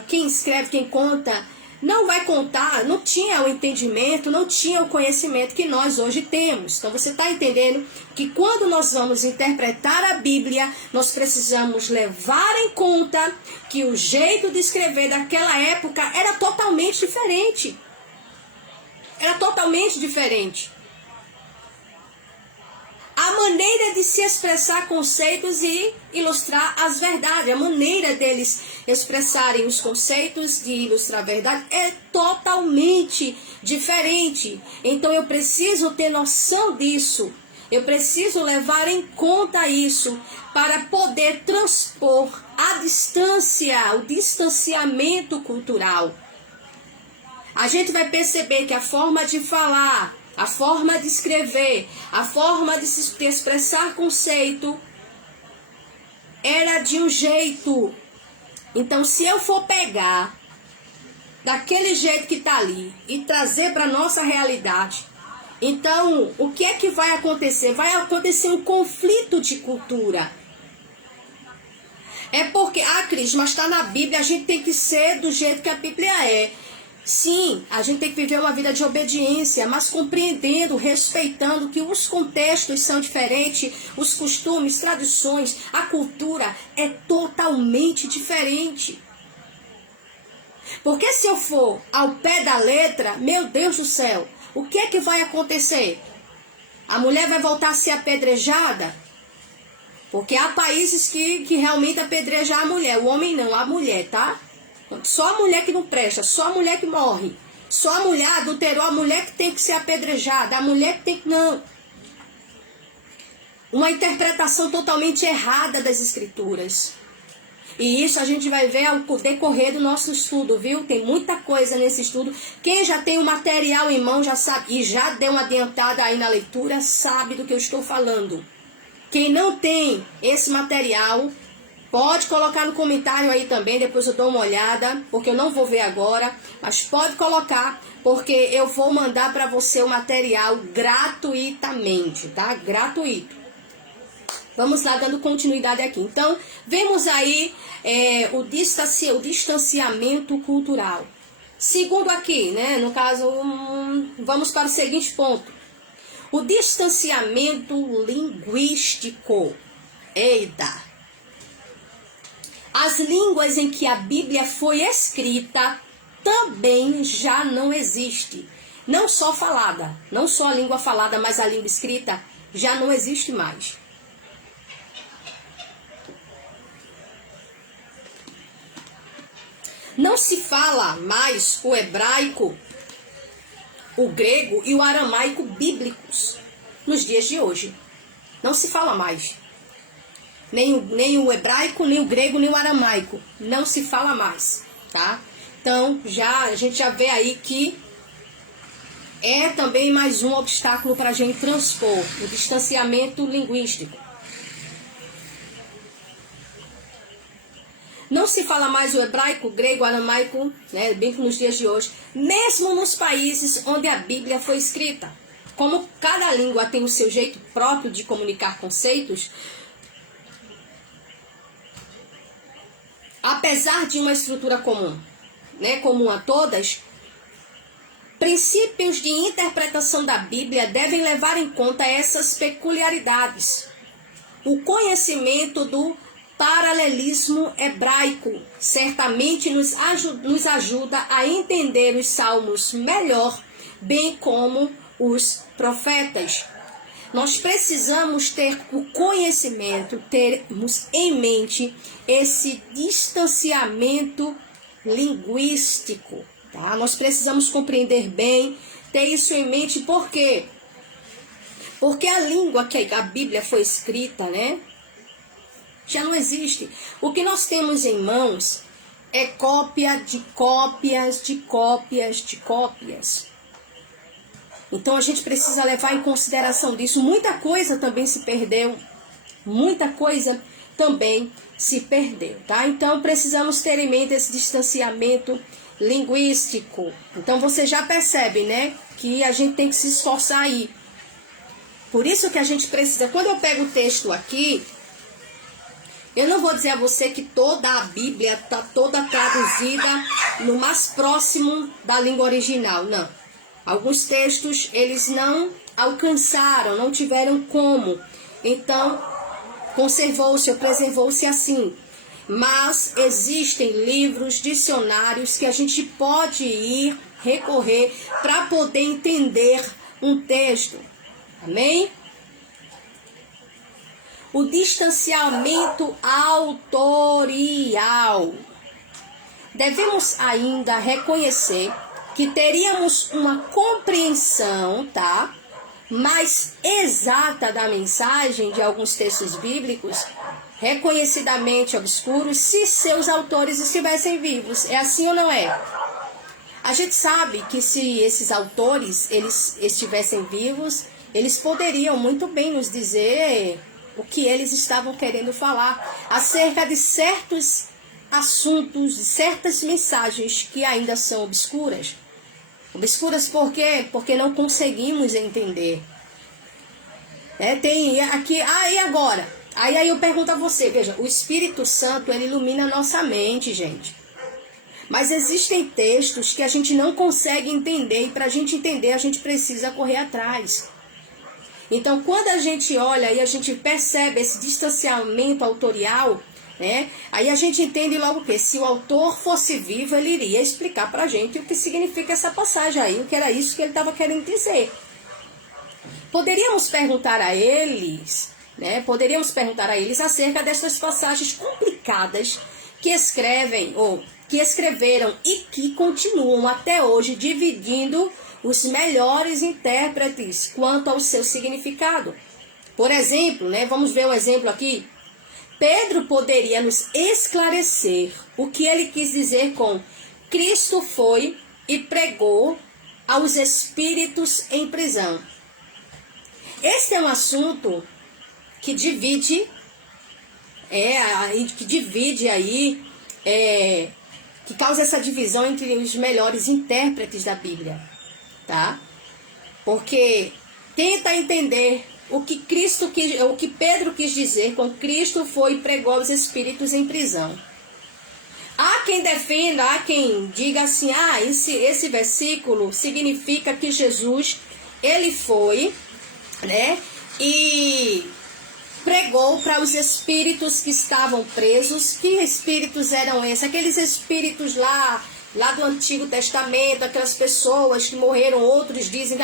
quem escreve, quem conta, não vai contar, não tinha o entendimento, não tinha o conhecimento que nós hoje temos. Então você está entendendo que quando nós vamos interpretar a Bíblia, nós precisamos levar em conta que o jeito de escrever daquela época era totalmente diferente. Era totalmente diferente. A maneira de se expressar conceitos e ilustrar as verdades, a maneira deles expressarem os conceitos de ilustrar a verdade é totalmente diferente. Então eu preciso ter noção disso. Eu preciso levar em conta isso para poder transpor a distância, o distanciamento cultural. A gente vai perceber que a forma de falar, a forma de escrever, a forma de se expressar conceito era de um jeito. Então, se eu for pegar daquele jeito que está ali e trazer para a nossa realidade, então, o que é que vai acontecer? Vai acontecer um conflito de cultura. É porque, Cris, mas está na Bíblia, a gente tem que ser do jeito que a Bíblia é. Sim, a gente tem que viver uma vida de obediência, mas compreendendo, respeitando que os contextos são diferentes, os costumes, tradições, a cultura é totalmente diferente. Porque se eu for ao pé da letra, meu Deus do céu, o que é que vai acontecer? A mulher vai voltar a ser apedrejada? Porque há países que realmente apedrejam a mulher, o homem não, a mulher, tá? Só a mulher que não presta, só a mulher que morre. Só a mulher adulterou, a mulher que tem que ser apedrejada, a mulher que tem que... Não. Uma interpretação totalmente errada das escrituras. E isso a gente vai ver ao decorrer do nosso estudo, viu? Tem muita coisa nesse estudo. Quem já tem o material em mão já sabe, e já deu uma adiantada aí na leitura, sabe do que eu estou falando. Quem não tem esse material... Pode colocar no comentário aí também, depois eu dou uma olhada, porque eu não vou ver agora, mas pode colocar, porque eu vou mandar para você o material gratuitamente, tá? Gratuito. Vamos lá, dando continuidade aqui. Então, vemos aí o distanciamento cultural. Segundo aqui, né, no caso, vamos para o seguinte ponto. O distanciamento linguístico. Eita! As línguas em que a Bíblia foi escrita também já não existe. Não só falada, não só a língua falada, mas a língua escrita já não existe mais. Não se fala mais o hebraico, o grego e o aramaico bíblicos nos dias de hoje. Não se fala mais. Nem o hebraico, nem o grego, nem o aramaico. Não se fala mais, tá? Então, a gente já vê aí que é também mais um obstáculo para a gente transpor o distanciamento linguístico. Não se fala mais o hebraico, o grego, o aramaico, né, bem que nos dias de hoje, mesmo nos países onde a Bíblia foi escrita. Como cada língua tem o seu jeito próprio de comunicar conceitos, apesar de uma estrutura comum, né, comum a todas, princípios de interpretação da Bíblia devem levar em conta essas peculiaridades. O conhecimento do paralelismo hebraico certamente nos ajuda a entender os salmos melhor, bem como os profetas. nós precisamos ter o conhecimento, termos em mente esse distanciamento linguístico, tá? Nós precisamos compreender bem, ter isso em mente, por quê? Porque a língua que a Bíblia foi escrita, né, já não existe. O que nós temos em mãos é cópia de cópias, de cópias, de cópias. Então a gente precisa levar em consideração disso. Muita coisa também se perdeu. Muita coisa também se perdeu, tá? Então precisamos ter em mente esse distanciamento linguístico. Então você já percebe, né, que a gente tem que se esforçar aí. Por isso que a gente precisa, quando eu pego o texto aqui, eu não vou dizer a você que toda a Bíblia está toda traduzida no mais próximo da língua original, não. Alguns textos, eles não alcançaram, não tiveram como. Então, conservou-se ou preservou-se assim. Mas existem livros, dicionários que a gente pode ir recorrer para poder entender um texto. Amém? O distanciamento autorial. Devemos ainda reconhecer que teríamos uma compreensão, tá, mais exata da mensagem de alguns textos bíblicos, reconhecidamente obscuros, se seus autores estivessem vivos. É assim ou não é? A gente sabe que se esses autores eles estivessem vivos, eles poderiam muito bem nos dizer o que eles estavam querendo falar acerca de certos assuntos, de certas mensagens que ainda são obscuras. Obscuras por quê? Porque não conseguimos entender. Tem aqui, e agora? Aí eu pergunto a você, veja, o Espírito Santo, ele ilumina a nossa mente, gente. Mas existem textos que a gente não consegue entender, e para a gente entender, a gente precisa correr atrás. Então, quando a gente olha e a gente percebe esse distanciamento autorial, né, aí a gente entende logo que se o autor fosse vivo, ele iria explicar para a gente o que significa essa passagem aí, o que era isso que ele estava querendo dizer. Poderíamos perguntar a eles, né, acerca dessas passagens complicadas que escreveram e que continuam até hoje dividindo os melhores intérpretes quanto ao seu significado. Por exemplo, né, vamos ver um exemplo aqui. Pedro poderia nos esclarecer o que ele quis dizer com Cristo foi e pregou aos espíritos em prisão. Esse é um assunto que divide que causa essa divisão entre os melhores intérpretes da Bíblia, tá? Porque tenta entender o que Pedro quis dizer com Cristo foi e pregou aos espíritos em prisão. Há quem defenda, há quem diga assim, esse versículo significa que Jesus, ele foi, né, e pregou para os espíritos que estavam presos. Que espíritos eram esses? Aqueles espíritos lá do Antigo Testamento, aquelas pessoas que morreram, outros dizem,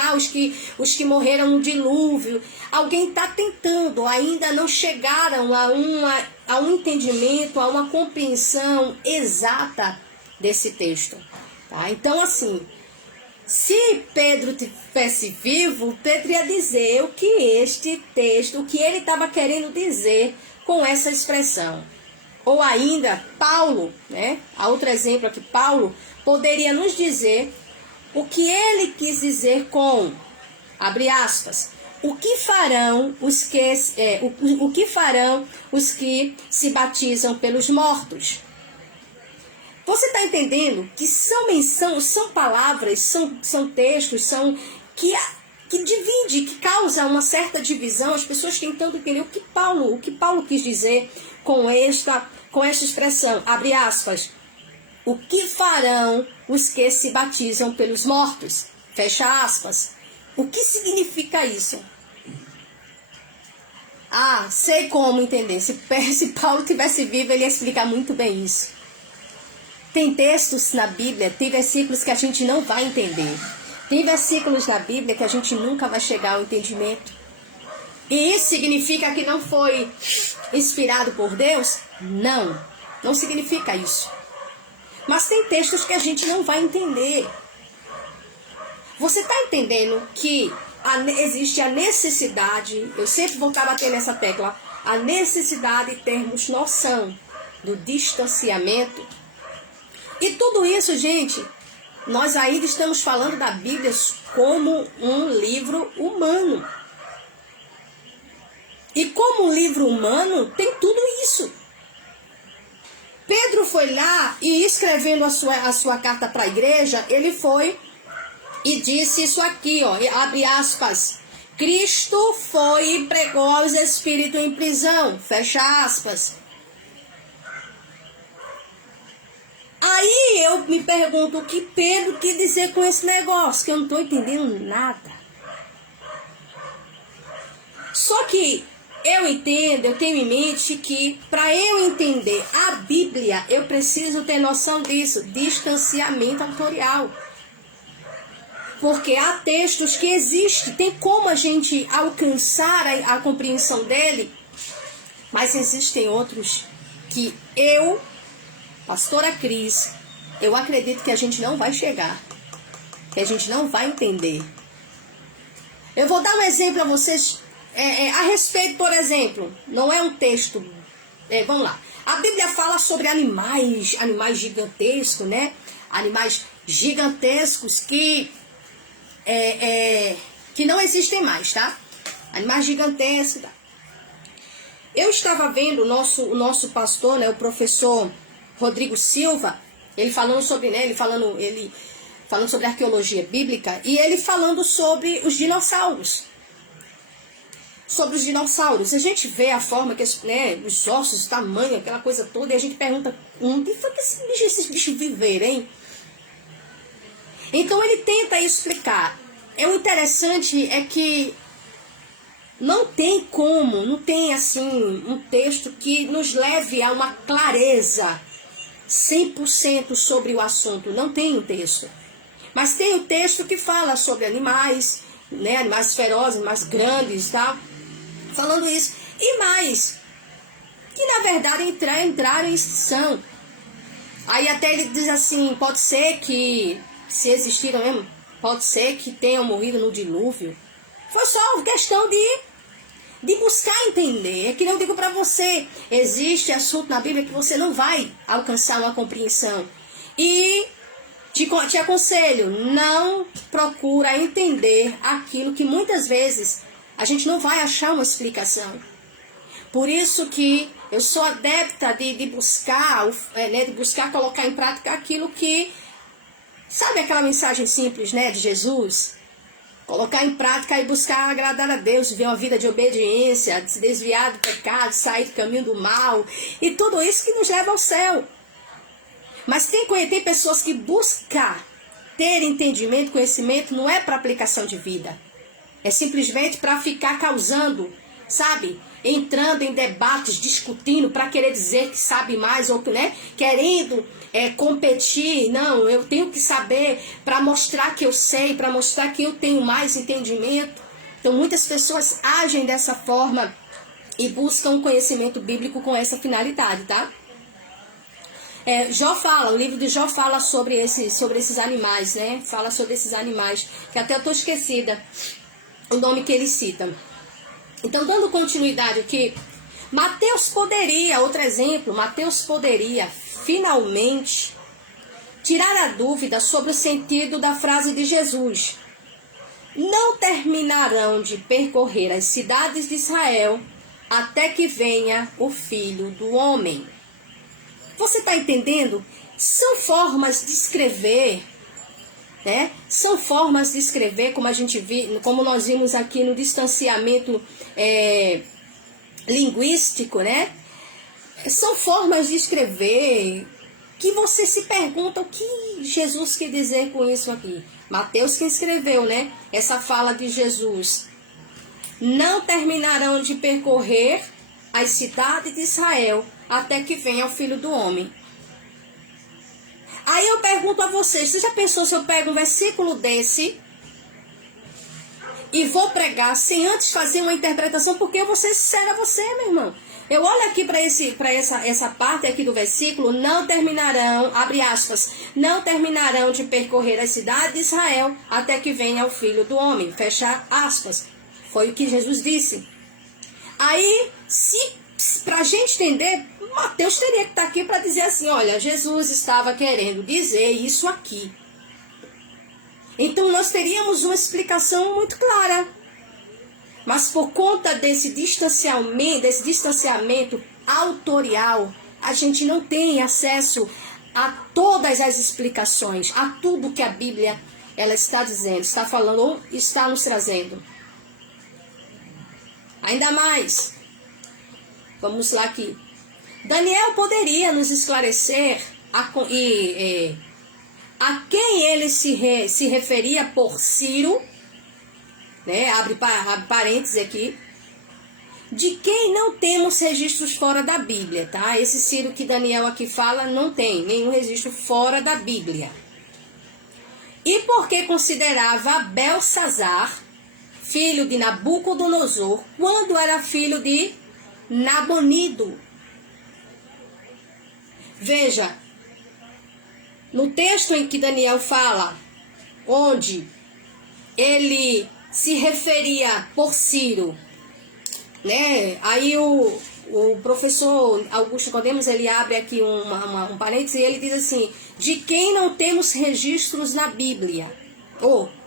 os que morreram no dilúvio. Alguém está tentando, ainda não chegaram a um entendimento, a uma compreensão exata desse texto. Tá? Então, assim, se Pedro tivesse vivo, Pedro ia dizer o que este texto, o que ele estava querendo dizer com essa expressão. Ou ainda, Paulo, né? Há outro exemplo aqui, Paulo poderia nos dizer o que ele quis dizer com, abre aspas, o que farão os que se batizam pelos mortos? Você está entendendo que são palavras, são textos, que divide, que causa uma certa divisão, as pessoas tentando entender o que Paulo quis dizer com esta expressão, abre aspas, o que farão os que se batizam pelos mortos? Fecha aspas. O que significa isso? Sei como entender. Se Paulo tivesse vivo, ele ia explicar muito bem isso. Tem textos na Bíblia, tem versículos que a gente não vai entender. Tem versículos na Bíblia que a gente nunca vai chegar ao entendimento. E isso significa que não foi inspirado por Deus? Não, não significa isso. Mas tem textos que a gente não vai entender. Você está entendendo que existe a necessidade, eu sempre vou estar batendo nessa tecla, a necessidade de termos noção do distanciamento. E tudo isso, gente, nós ainda estamos falando da Bíblia como um livro humano. E como um livro humano, tem tudo isso. Pedro foi lá e escrevendo a sua carta para a igreja, ele foi e disse isso aqui, ó, abre aspas. Cristo foi e pregou aos espíritos em prisão, fecha aspas. Aí eu me pergunto o que Pedro quis dizer com esse negócio, que eu não estou entendendo nada. Só que eu entendo, eu tenho em mente que para eu entender a Bíblia, eu preciso ter noção disso, distanciamento autorial. Porque há textos que existem, tem como a gente alcançar a compreensão dele, mas existem outros que eu, pastora Cris, eu acredito que a gente não vai chegar, que a gente não vai entender. Eu vou dar um exemplo a vocês, a respeito, por exemplo, não é um texto, vamos lá, a Bíblia fala sobre animais gigantescos, né? Animais gigantescos que não existem mais, tá? Animais gigantescos, tá? Eu estava vendo o nosso pastor, né, o professor Rodrigo Silva, ele falando sobre, né, ele falando sobre arqueologia bíblica, e ele falando sobre os dinossauros. Sobre os dinossauros. A gente vê a forma que os ossos, o tamanho, aquela coisa toda, e a gente pergunta, onde foi que esses bichos viveram, hein? Então ele tenta explicar. O interessante é que não tem assim um texto que nos leve a uma clareza 100% sobre o assunto. Não tem um texto. Mas tem um texto que fala sobre animais, né, animais ferozes, animais grandes, tá? Falando isso. E mais, que na verdade entraram em extinção. Aí até ele diz assim, pode ser que, se existiram mesmo, pode ser que tenham morrido no dilúvio. Foi só questão de buscar entender. É que eu digo para você, existe assunto na Bíblia que você não vai alcançar uma compreensão. E te aconselho, não procura entender aquilo que muitas vezes a gente não vai achar uma explicação. Por isso que eu sou adepta de buscar colocar em prática aquilo que, sabe aquela mensagem simples, né, de Jesus? Colocar em prática e buscar agradar a Deus, viver uma vida de obediência, se desviar do pecado, sair do caminho do mal, e tudo isso que nos leva ao céu. Mas tem pessoas que buscam ter entendimento, conhecimento, não é para aplicação de vida. É simplesmente para ficar causando, sabe? Entrando em debates, discutindo, para querer dizer que sabe mais, ou né? Querendo competir. Não, eu tenho que saber para mostrar que eu sei, para mostrar que eu tenho mais entendimento. Então muitas pessoas agem dessa forma e buscam conhecimento bíblico com essa finalidade, tá? O livro de Jó fala sobre esses animais, né? Fala sobre esses animais, que até eu estou esquecida o nome que ele cita. Então, dando continuidade aqui, Mateus poderia, outro exemplo, Mateus poderia finalmente tirar a dúvida sobre o sentido da frase de Jesus. Não terminarão de percorrer as cidades de Israel até que venha o Filho do Homem. Você está entendendo? São formas de escrever, né? São formas de escrever, como a gente viu, como nós vimos aqui no distanciamento linguístico, né? São formas de escrever que você se pergunta o que Jesus quer dizer com isso aqui. Mateus que escreveu, né? Essa fala de Jesus. Não terminarão de percorrer as cidades de Israel até que venha o Filho do Homem. Aí eu pergunto a vocês, você já pensou se eu pego um versículo desse e vou pregar sem antes fazer uma interpretação, porque eu vou ser sincera a você, meu irmão. Eu olho aqui para essa parte aqui do versículo, não terminarão, abre aspas, não terminarão de percorrer a cidade de Israel até que venha o Filho do Homem, fecha aspas. Foi o que Jesus disse. Aí, para a gente entender, Mateus teria que estar aqui para dizer assim, olha, Jesus estava querendo dizer isso aqui. Então nós teríamos uma explicação muito clara. Mas por conta desse distanciamento autorial, a gente não tem acesso a todas as explicações, a tudo que a Bíblia ela está dizendo, está falando ou está nos trazendo. Ainda mais, vamos lá aqui. Daniel poderia nos esclarecer a quem ele se referia por Ciro, né? Abre parênteses aqui, de quem não temos registros fora da Bíblia, tá? Esse Ciro que Daniel aqui fala não tem nenhum registro fora da Bíblia. E porque considerava Belsazar, filho de Nabucodonosor, quando era filho de Nabonido. Veja, no texto em que Daniel fala, onde ele se referia por Ciro, né? Aí o professor Augusto Codemos, ele abre aqui um parênteses e ele diz assim, de quem não temos registros na Bíblia,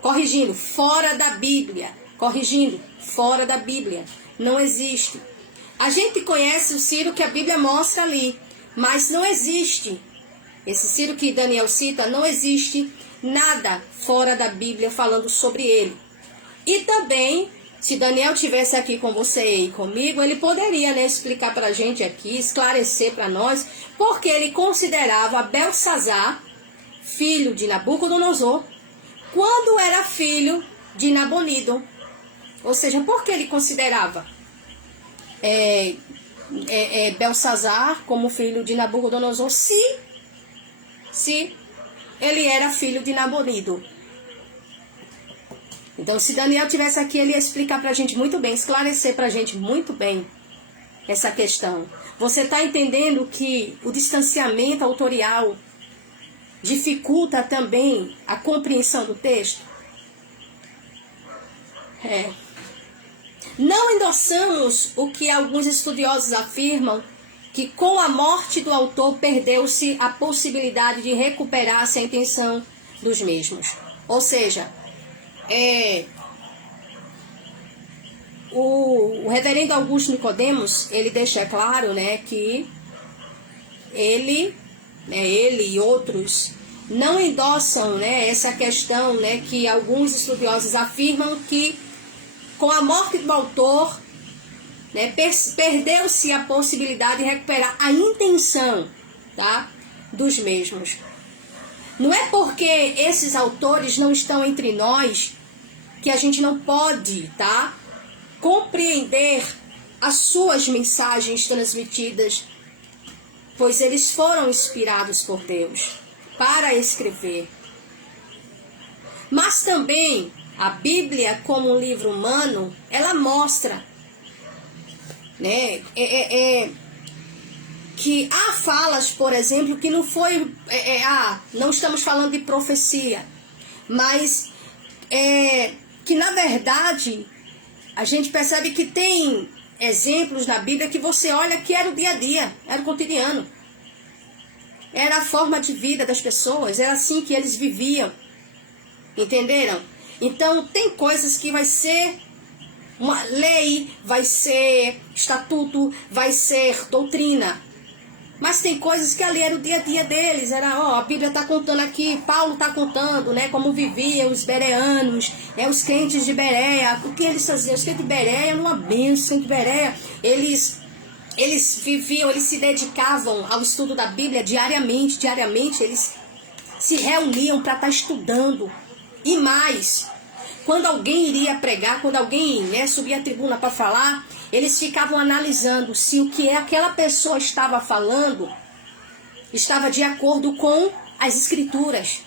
corrigindo, fora da Bíblia, não existe. A gente conhece o Ciro que a Bíblia mostra ali, mas não existe. Esse Ciro que Daniel cita, não existe nada fora da Bíblia falando sobre ele. E também, se Daniel estivesse aqui com você e comigo, ele poderia, né, explicar para a gente aqui, esclarecer para nós, porque ele considerava Belsazar, filho de Nabucodonosor, quando era filho de Nabonido. Ou seja, por que ele considerava Belsazar como filho de Nabucodonosor, se ele era filho de Nabonido? Então, se Daniel tivesse aqui, ele ia explicar pra gente muito bem, esclarecer pra gente muito bem essa questão. Você está entendendo que o distanciamento autorial dificulta também a compreensão do texto? Não endossamos o que alguns estudiosos afirmam, que com a morte do autor perdeu-se a possibilidade de recuperar-se a intenção dos mesmos. Ou seja, o reverendo Augusto Nicodemos, ele deixa claro, né, que ele e outros não endossam, né, essa questão, né, que alguns estudiosos afirmam que com a morte do autor, né, perdeu-se a possibilidade de recuperar a intenção, tá, dos mesmos. Não é porque esses autores não estão entre nós que a gente não pode, tá, compreender as suas mensagens transmitidas, pois eles foram inspirados por Deus para escrever. Mas também a Bíblia, como um livro humano, ela mostra, né, que há falas, por exemplo, que não foi, não estamos falando de profecia, mas que na verdade a gente percebe que tem exemplos na Bíblia que você olha que era o dia a dia, era o cotidiano, era a forma de vida das pessoas, era assim que eles viviam, entenderam? Então tem coisas que vai ser uma lei, vai ser estatuto, vai ser doutrina. Mas tem coisas que ali era o dia a dia deles. A Bíblia está contando aqui, Paulo está contando, né, como viviam os bereanos, os crentes de Bereia. O que eles faziam? Os crentes de Bereia eram uma bênção. De Bereia, eles viviam, eles se dedicavam ao estudo da Bíblia diariamente. Diariamente eles se reuniam para estar estudando. E mais, quando alguém iria pregar, quando alguém, né, subia a tribuna para falar, eles ficavam analisando se o que aquela pessoa estava falando estava de acordo com as escrituras.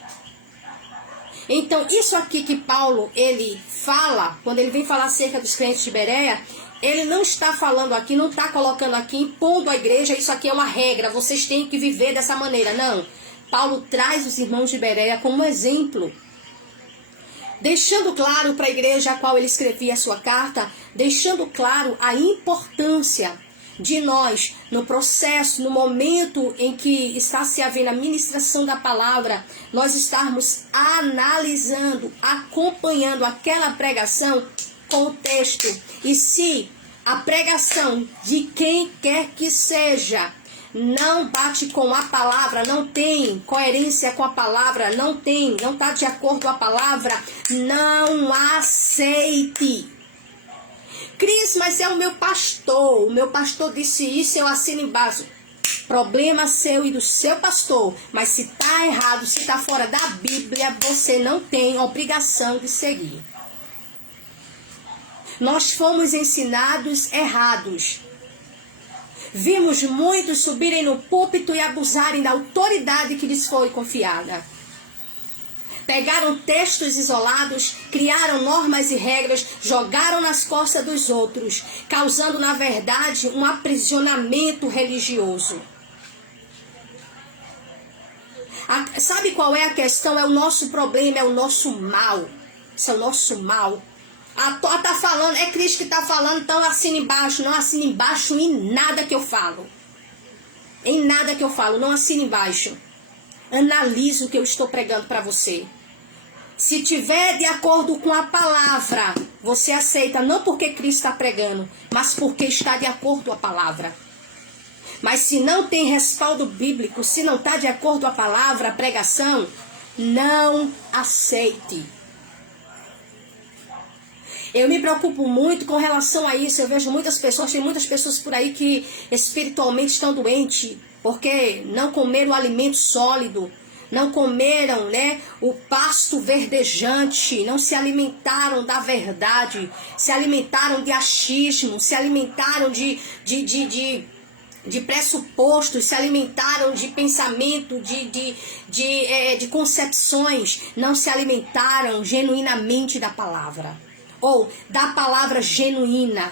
Então, isso aqui que Paulo, ele fala, quando ele vem falar acerca dos crentes de Bereia, ele não está falando aqui, não está colocando aqui, impondo à igreja, isso aqui é uma regra, vocês têm que viver dessa maneira. Não. Paulo traz os irmãos de Bereia como exemplo, deixando claro para a igreja a qual ele escrevia a sua carta, deixando claro a importância de nós, no processo, no momento em que está se havendo a ministração da palavra, nós estarmos analisando, acompanhando aquela pregação com o texto. E se a pregação de quem quer que seja não bate com a palavra, não tem coerência com a palavra, não está de acordo com a palavra, não aceite. Cris, mas é o meu pastor disse isso, eu assino embaixo. Problema seu e do seu pastor, mas se está errado, se está fora da Bíblia, você não tem obrigação de seguir. Nós fomos ensinados errados. Vimos muitos subirem no púlpito e abusarem da autoridade que lhes foi confiada. Pegaram textos isolados, criaram normas e regras, jogaram nas costas dos outros, causando, na verdade, um aprisionamento religioso. Sabe qual é a questão? É o nosso problema, é o nosso mal. Isso é o nosso mal. Tá falando, é Cristo que está falando, então assina embaixo. Não assina embaixo em nada que eu falo. Em nada que eu falo, não assina embaixo. Analise o que eu estou pregando para você. Se tiver de acordo com a palavra, você aceita, não porque Cristo está pregando, mas porque está de acordo com a palavra. Mas se não tem respaldo bíblico, se não está de acordo com a palavra, a pregação, não aceite. Eu me preocupo muito com relação a isso. Eu vejo muitas pessoas, tem muitas pessoas por aí que espiritualmente estão doentes, porque não comeram alimento sólido, não comeram, o pasto verdejante, não se alimentaram da verdade, se alimentaram de achismo, se alimentaram de pressupostos, se alimentaram de pensamento, de concepções, não se alimentaram genuinamente da palavra, ou da palavra genuína,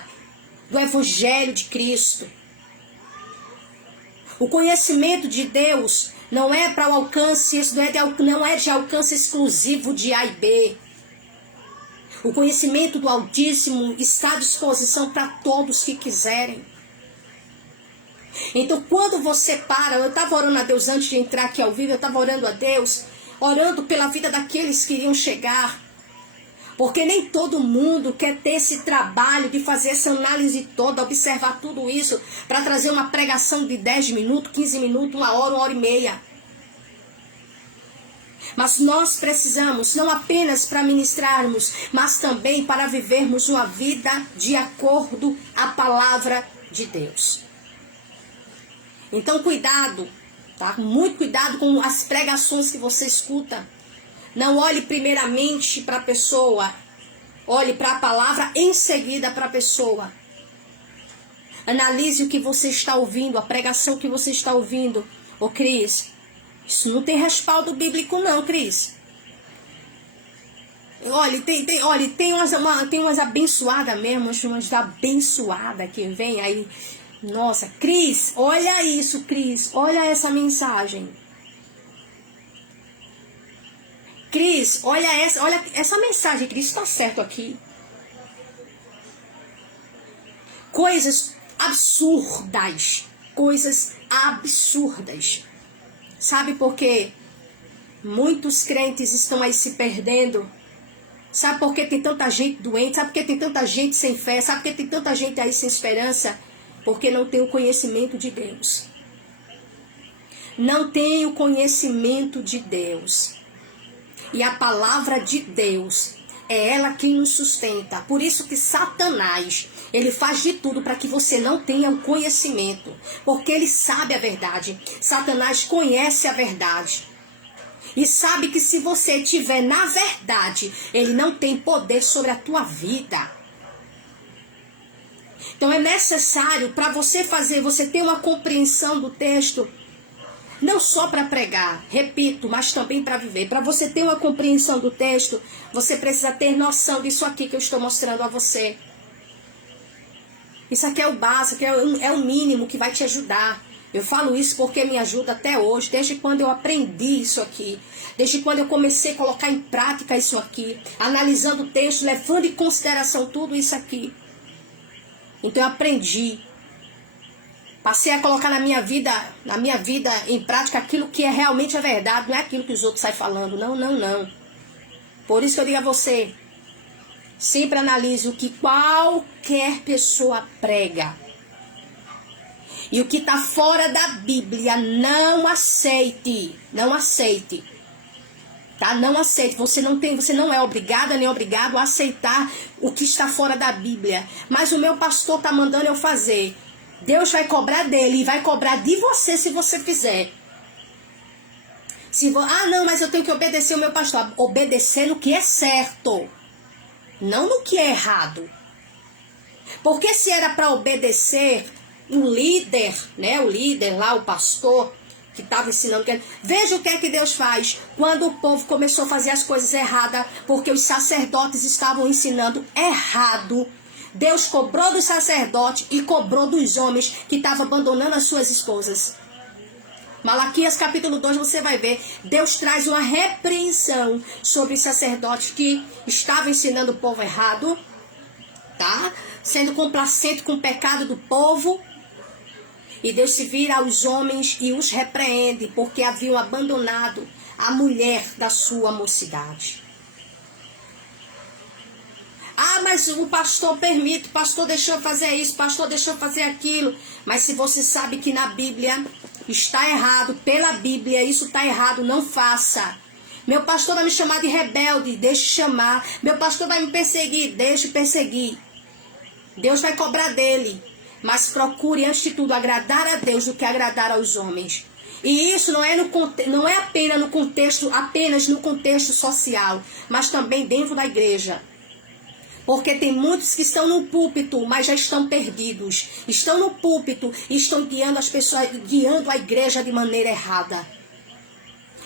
do Evangelho de Cristo. O conhecimento de Deus não é para o alcance, não é de alcance exclusivo de A e B. O conhecimento do Altíssimo está à disposição para todos que quiserem. Então, quando você para, eu estava orando a Deus antes de entrar aqui ao vivo, eu estava orando a Deus, orando pela vida daqueles que iriam chegar. Porque nem todo mundo quer ter esse trabalho de fazer essa análise toda, observar tudo isso, para trazer uma pregação de 10 minutos, 15 minutos, 1 hora e meia. Mas nós precisamos, não apenas para ministrarmos, mas também para vivermos uma vida de acordo com a palavra de Deus. Então, cuidado, tá? Muito cuidado com as pregações que você escuta. Não olhe primeiramente para a pessoa, olhe para a palavra, em seguida para a pessoa. Analise o que você está ouvindo, a pregação que você está ouvindo. Ô Cris, isso não tem respaldo bíblico não, Cris. Olha, tem umas abençoadas mesmo, umas abençoadas que vem aí. Nossa, Cris, olha isso, Cris, olha essa mensagem. Cris, olha essa mensagem, Cris, está certo aqui. Coisas absurdas. Sabe por quê? Muitos crentes estão aí se perdendo. Sabe por que tem tanta gente doente? Sabe por que tem tanta gente sem fé? Sabe por que tem tanta gente aí sem esperança? Porque não tem o conhecimento de Deus. Não tem o conhecimento de Deus. E a palavra de Deus é ela quem nos sustenta. Por isso que Satanás, ele faz de tudo para que você não tenha o conhecimento. Porque ele sabe a verdade. Satanás conhece a verdade. E sabe que se você estiver na verdade, ele não tem poder sobre a tua vida. Então é necessário para você ter uma compreensão do texto. Não só para pregar, repito, mas também para viver. Para você ter uma compreensão do texto, você precisa ter noção disso aqui que eu estou mostrando a você. Isso aqui é o básico, é o mínimo que vai te ajudar. Eu falo isso porque me ajuda até hoje, desde quando eu aprendi isso aqui. Desde quando eu comecei a colocar em prática isso aqui. Analisando o texto, levando em consideração tudo isso aqui. Então eu aprendi. Passei a colocar na minha vida em prática aquilo que é realmente a verdade. Não é aquilo que os outros saem falando. Não, não, não. Por isso que eu digo a você. Sempre analise o que qualquer pessoa prega. E o que está fora da Bíblia, não aceite. Não aceite. Tá? Não aceite. Você não é obrigada nem obrigado a aceitar o que está fora da Bíblia. Mas o meu pastor está mandando eu fazer. Deus vai cobrar dele e vai cobrar de você se você fizer. Não, mas eu tenho que obedecer o meu pastor. Obedecer no que é certo. Não no que é errado. Porque se era para obedecer o líder, né? O líder lá, o pastor, que estava ensinando. Veja o que é que Deus faz. Quando o povo começou a fazer as coisas erradas, porque os sacerdotes estavam ensinando errado. Deus cobrou dos sacerdotes e cobrou dos homens que estavam abandonando as suas esposas. Malaquias capítulo 2 você vai ver, Deus traz uma repreensão sobre os sacerdotes que estavam ensinando o povo errado, tá? Sendo complacente com o pecado do povo. E Deus se vira aos homens e os repreende, porque haviam abandonado a mulher da sua mocidade. Ah, mas o pastor permite, o pastor deixou fazer isso, o pastor deixou fazer aquilo. Mas se você sabe que na Bíblia está errado, pela Bíblia isso está errado, não faça. Meu pastor vai me chamar de rebelde, deixe chamar. Meu pastor vai me perseguir, deixe perseguir. Deus vai cobrar dele. Mas procure, antes de tudo, agradar a Deus do que agradar aos homens. E isso não é apenas no contexto social, mas também dentro da igreja. Porque tem muitos que estão no púlpito, mas já estão perdidos. Estão no púlpito e estão guiando as pessoas, guiando a igreja de maneira errada.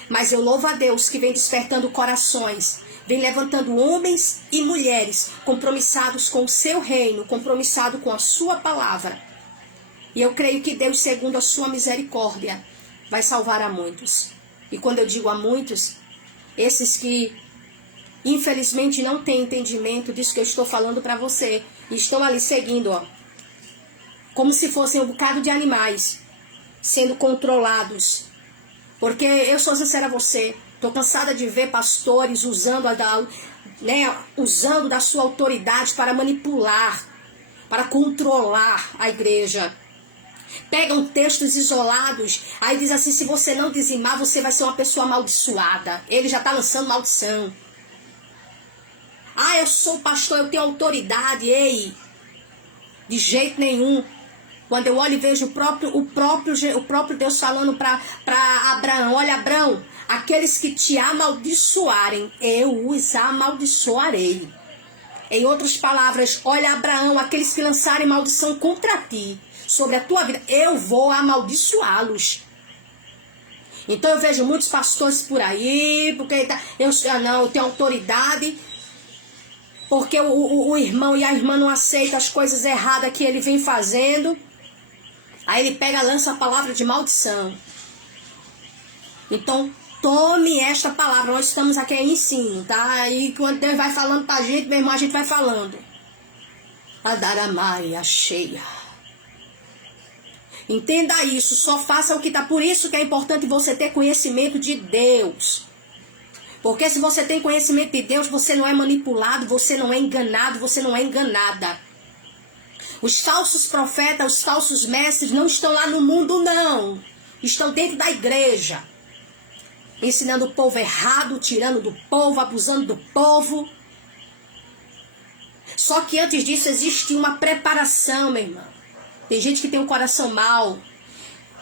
Mas eu louvo a Deus que vem despertando corações, vem levantando homens e mulheres compromissados com o seu reino, compromissados com a sua palavra. E eu creio que Deus, segundo a sua misericórdia, vai salvar a muitos. E quando eu digo a muitos, esses que infelizmente não têm entendimento disso que eu estou falando para você, e estão ali seguindo, ó, como se fossem um bocado de animais, sendo controlados. Porque eu sou sincera a você, estou cansada de ver pastores usando da sua autoridade para manipular, para controlar a igreja. Pegam textos isolados, aí diz assim, se você não dizimar, você vai ser uma pessoa amaldiçoada. Ele já está lançando maldição. Ah, eu sou pastor, eu tenho autoridade. Ei, de jeito nenhum. Quando eu olho e vejo o próprio Deus falando para Abraão, olha Abraão, aqueles que te amaldiçoarem, eu os amaldiçoarei. Em outras palavras, olha Abraão, aqueles que lançarem maldição contra ti, sobre a tua vida, eu vou amaldiçoá-los. Então eu vejo muitos pastores por aí, porque eu tenho autoridade, porque o irmão e a irmã não aceitam as coisas erradas que ele vem fazendo. Aí ele pega, lança a palavra de maldição. Então, tome esta palavra. Nós estamos aqui em ensino, tá? E quando Deus vai falando pra gente, meu irmão, a gente vai falando. Adaramaia cheia. Entenda isso, só faça o que tá. Por isso que é importante você ter conhecimento de Deus. Porque se você tem conhecimento de Deus, você não é manipulado, você não é enganado, você não é enganada. Os falsos profetas, os falsos mestres não estão lá no mundo, não. Estão dentro da igreja. Ensinando o povo errado, tirando do povo, abusando do povo. Só que antes disso existe uma preparação, meu irmão. Tem gente que tem um coração mau.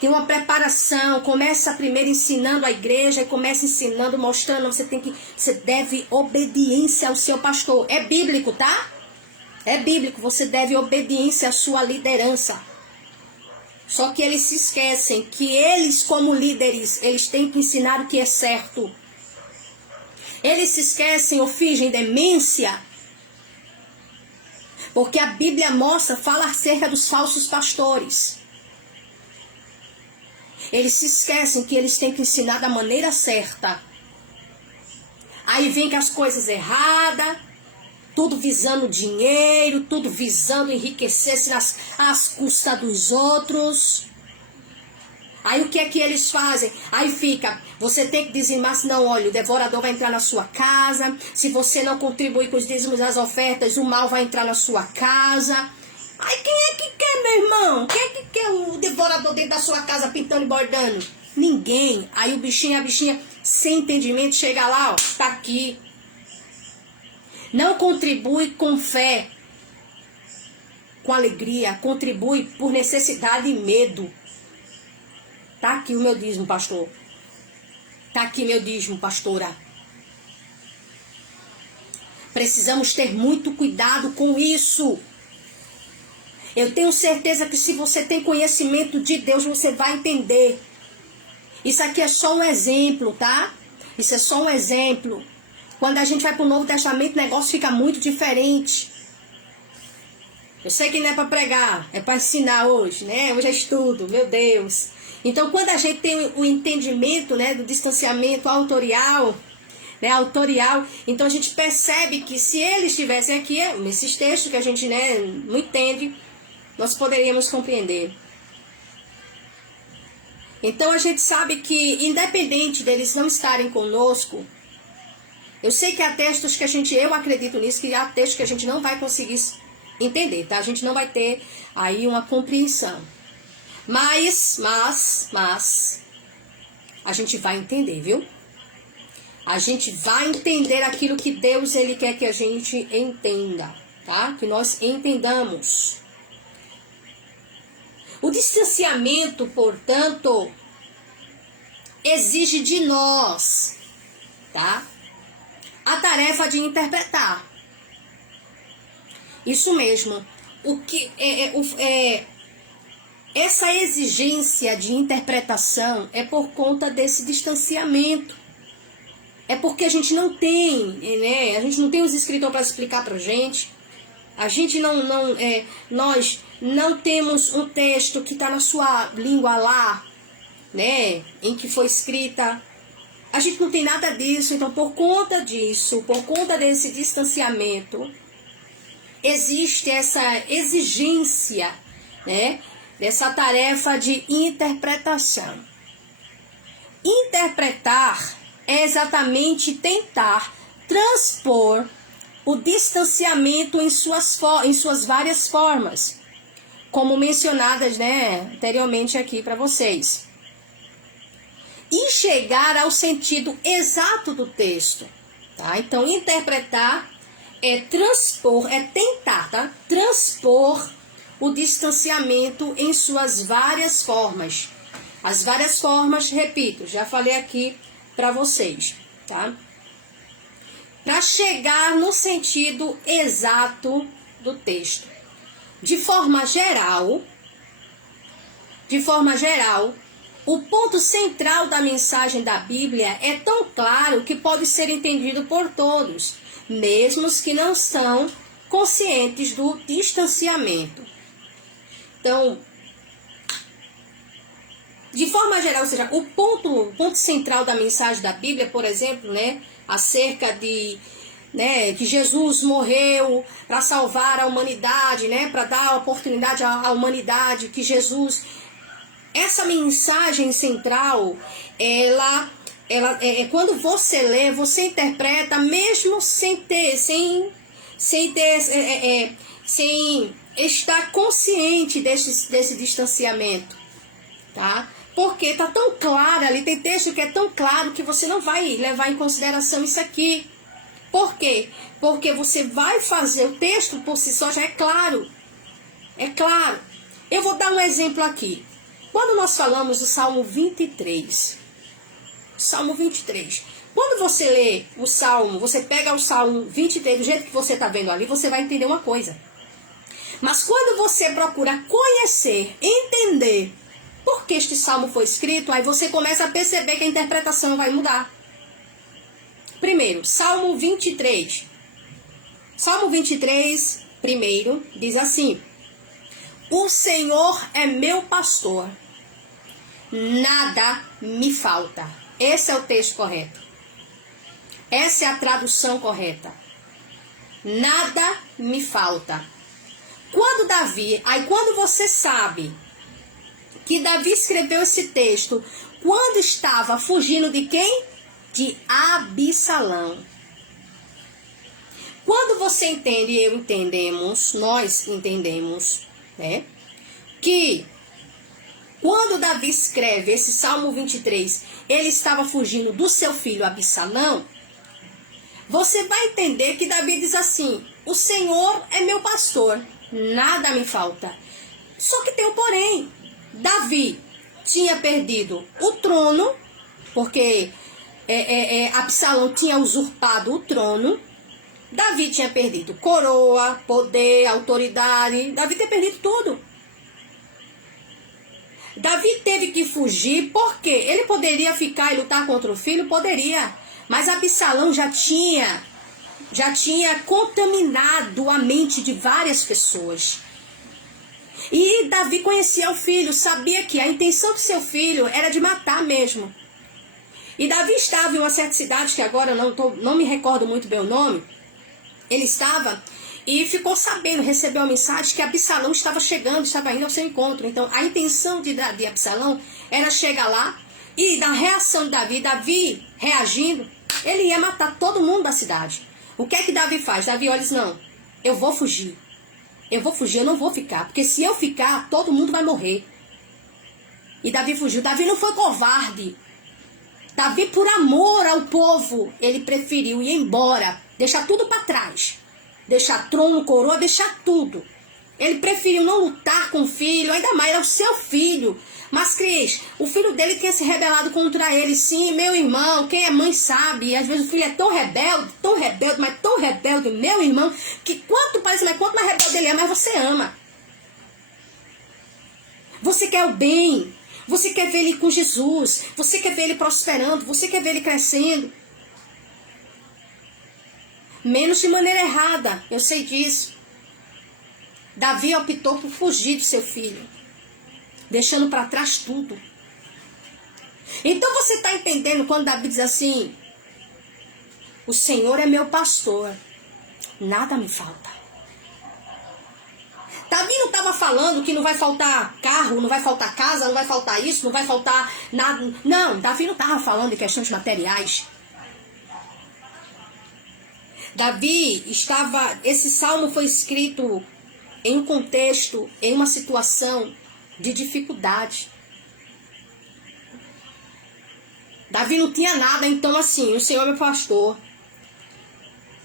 Tem uma preparação. Começa primeiro ensinando a igreja e começa ensinando, mostrando. Você deve obediência ao seu pastor. É bíblico, tá? É bíblico, você deve obediência à sua liderança. Só que eles se esquecem que eles, como líderes, eles têm que ensinar o que é certo. Eles se esquecem ou fingem demência, porque a Bíblia mostra, fala acerca dos falsos pastores. Eles se esquecem que eles têm que ensinar da maneira certa. Aí vem com as coisas erradas, tudo visando dinheiro, tudo visando enriquecer-se às custas dos outros. Aí o que é que eles fazem? Aí fica, você tem que dizimar, senão, olha, o devorador vai entrar na sua casa. Se você não contribuir com os dízimos das ofertas, o mal vai entrar na sua casa. Aí quem é que quer, meu irmão? Quem é que quer o devorador dentro da sua casa pintando e bordando? Ninguém. Aí o bichinho, a bichinha, sem entendimento, chega lá, ó, tá aqui. Não contribui com fé, com alegria, contribui por necessidade e medo. Tá aqui o meu dízimo, pastor. Tá aqui meu dízimo, pastora. Precisamos ter muito cuidado com isso. Eu tenho certeza que se você tem conhecimento de Deus, você vai entender. Isso aqui é só um exemplo, tá? Isso é só um exemplo. Quando a gente vai para o Novo Testamento, o negócio fica muito diferente. Eu sei que não é para pregar, é para ensinar hoje, né? Hoje é estudo, meu Deus. Então, quando a gente tem o entendimento, né, do distanciamento autorial, então a gente percebe que se eles estivessem aqui, nesses textos que a gente, né, não entende, nós poderíamos compreender. Então, a gente sabe que, independente deles não estarem conosco, eu sei que há textos que eu acredito nisso, que há textos que a gente não vai conseguir entender, tá? A gente não vai ter aí uma compreensão. Mas, a gente vai entender, viu? A gente vai entender aquilo que Deus, Ele quer que a gente entenda, tá? Que nós entendamos. O distanciamento, portanto, exige de nós, tá? A tarefa de interpretar. Isso mesmo. Essa exigência de interpretação é por conta desse distanciamento. É porque a gente não tem, né? A gente não tem os escritores para explicar pra gente. A gente nós não temos um texto que está na sua língua lá, né? Em que foi escrita. A gente não tem nada disso. Então, por conta disso, por conta desse distanciamento, existe essa exigência, né? Dessa tarefa de interpretação. Interpretar é exatamente tentar transpor o distanciamento em suas várias formas, como mencionadas, né, anteriormente aqui para vocês. E chegar ao sentido exato do texto. Tá? Então, interpretar é transpor, é tentar, tá? Transpor o distanciamento em suas várias formas. As várias formas, repito, já falei aqui para vocês, tá? Para chegar no sentido exato do texto. De forma geral, o ponto central da mensagem da Bíblia é tão claro que pode ser entendido por todos, mesmo os que não são conscientes do distanciamento. Então, de forma geral, ou seja, o ponto central da mensagem da Bíblia, por exemplo, né, acerca de, né, que Jesus morreu para salvar a humanidade, né, para dar a oportunidade à humanidade, que Jesus, essa mensagem central, ela quando você lê, você interpreta mesmo sem estar consciente desse distanciamento, tá? Porque tá tão claro ali, tem texto que é tão claro que você não vai levar em consideração isso aqui. Por quê? Porque você vai fazer, o texto por si só já é claro. É claro. Eu vou dar um exemplo aqui. Quando nós falamos do Salmo 23, quando você lê o Salmo, você pega o Salmo 23, do jeito que você está vendo ali, você vai entender uma coisa. Mas quando você procura conhecer, entender por que este salmo foi escrito, aí você começa a perceber que a interpretação vai mudar. Primeiro, Salmo 23. Salmo 23, primeiro, diz assim: o Senhor é meu pastor, nada me falta. Esse é o texto correto. Essa é a tradução correta. Nada me falta. Quando você sabe que Davi escreveu esse texto quando estava fugindo de quem? De Absalão. Quando você entende e eu entendemos, nós entendemos, né, que quando Davi escreve esse Salmo 23, ele estava fugindo do seu filho Absalão, você vai entender que Davi diz assim: o Senhor é meu pastor, nada me falta. Só que tem um porém. Davi tinha perdido o trono, porque Absalão tinha usurpado o trono. Davi tinha perdido coroa, poder, autoridade. Davi tinha perdido tudo. Davi teve que fugir porque ele poderia ficar e lutar contra o filho? Poderia. Mas Absalão já tinha contaminado a mente de várias pessoas. E Davi conhecia o filho, sabia que a intenção do seu filho era de matar mesmo. E Davi estava em uma certa cidade, que agora não me recordo muito bem o nome. Ele estava e ficou sabendo, recebeu a mensagem que Absalão estava chegando, estava indo ao seu encontro. Então a intenção de Absalão era chegar lá e da reação de Davi reagindo, ele ia matar todo mundo da cidade. O que é que Davi faz? Davi olha e diz: não, eu vou fugir, eu não vou ficar, porque se eu ficar, todo mundo vai morrer. E Davi fugiu. Davi não foi covarde. Davi, por amor ao povo, ele preferiu ir embora, deixar tudo para trás. Deixar trono, coroa, deixar tudo. Ele preferiu não lutar com o filho, ainda mais era o seu filho. Mas, Cris, o filho dele tinha se rebelado contra ele. Sim, meu irmão, quem é mãe sabe. Às vezes o filho é tão rebelde, mas tão rebelde, meu irmão, que quanto mais rebelde ele é, mais você ama. Você quer o bem. Você quer ver ele com Jesus. Você quer ver ele prosperando. Você quer ver ele crescendo. Menos de maneira errada, eu sei disso. Davi optou por fugir do seu filho, deixando para trás tudo. Então você está entendendo quando Davi diz assim: o Senhor é meu pastor, nada me falta. Davi não estava falando que não vai faltar carro, não vai faltar casa, não vai faltar isso, não vai faltar nada. Não, Davi não estava falando de questões materiais. Esse salmo foi escrito em um contexto, em uma situação de dificuldade. Davi não tinha nada, então assim: o Senhor é meu pastor,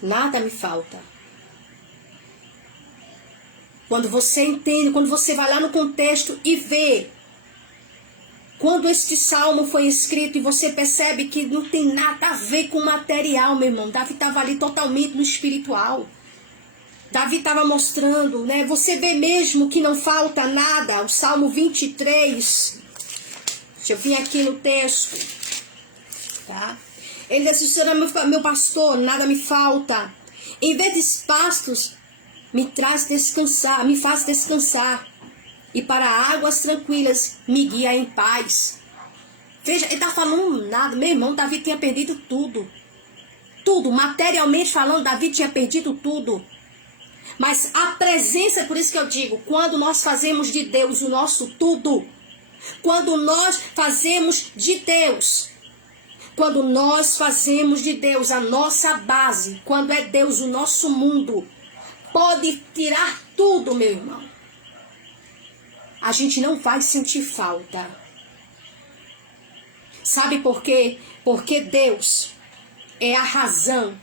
nada me falta. Quando você entende, quando você vai lá no contexto e vê, quando este salmo foi escrito e você percebe que não tem nada a ver com o material, meu irmão. Davi estava ali totalmente no espiritual. Davi estava mostrando, né? Você vê mesmo que não falta nada. O Salmo 23. Deixa eu vir aqui no texto. Tá? Ele disse: o Senhor é meu pastor, nada me falta. Em verdes pastos, me faz descansar. E para águas tranquilas, me guia em paz. Veja, ele está falando nada. Meu irmão, Davi tinha perdido tudo. Tudo, materialmente falando, Davi tinha perdido tudo. Mas a presença, por isso que eu digo, quando nós fazemos de Deus o nosso tudo, quando nós fazemos de Deus a nossa base, quando é Deus o nosso mundo, pode tirar tudo, meu irmão. A gente não vai sentir falta. Sabe por quê? Porque Deus é a razão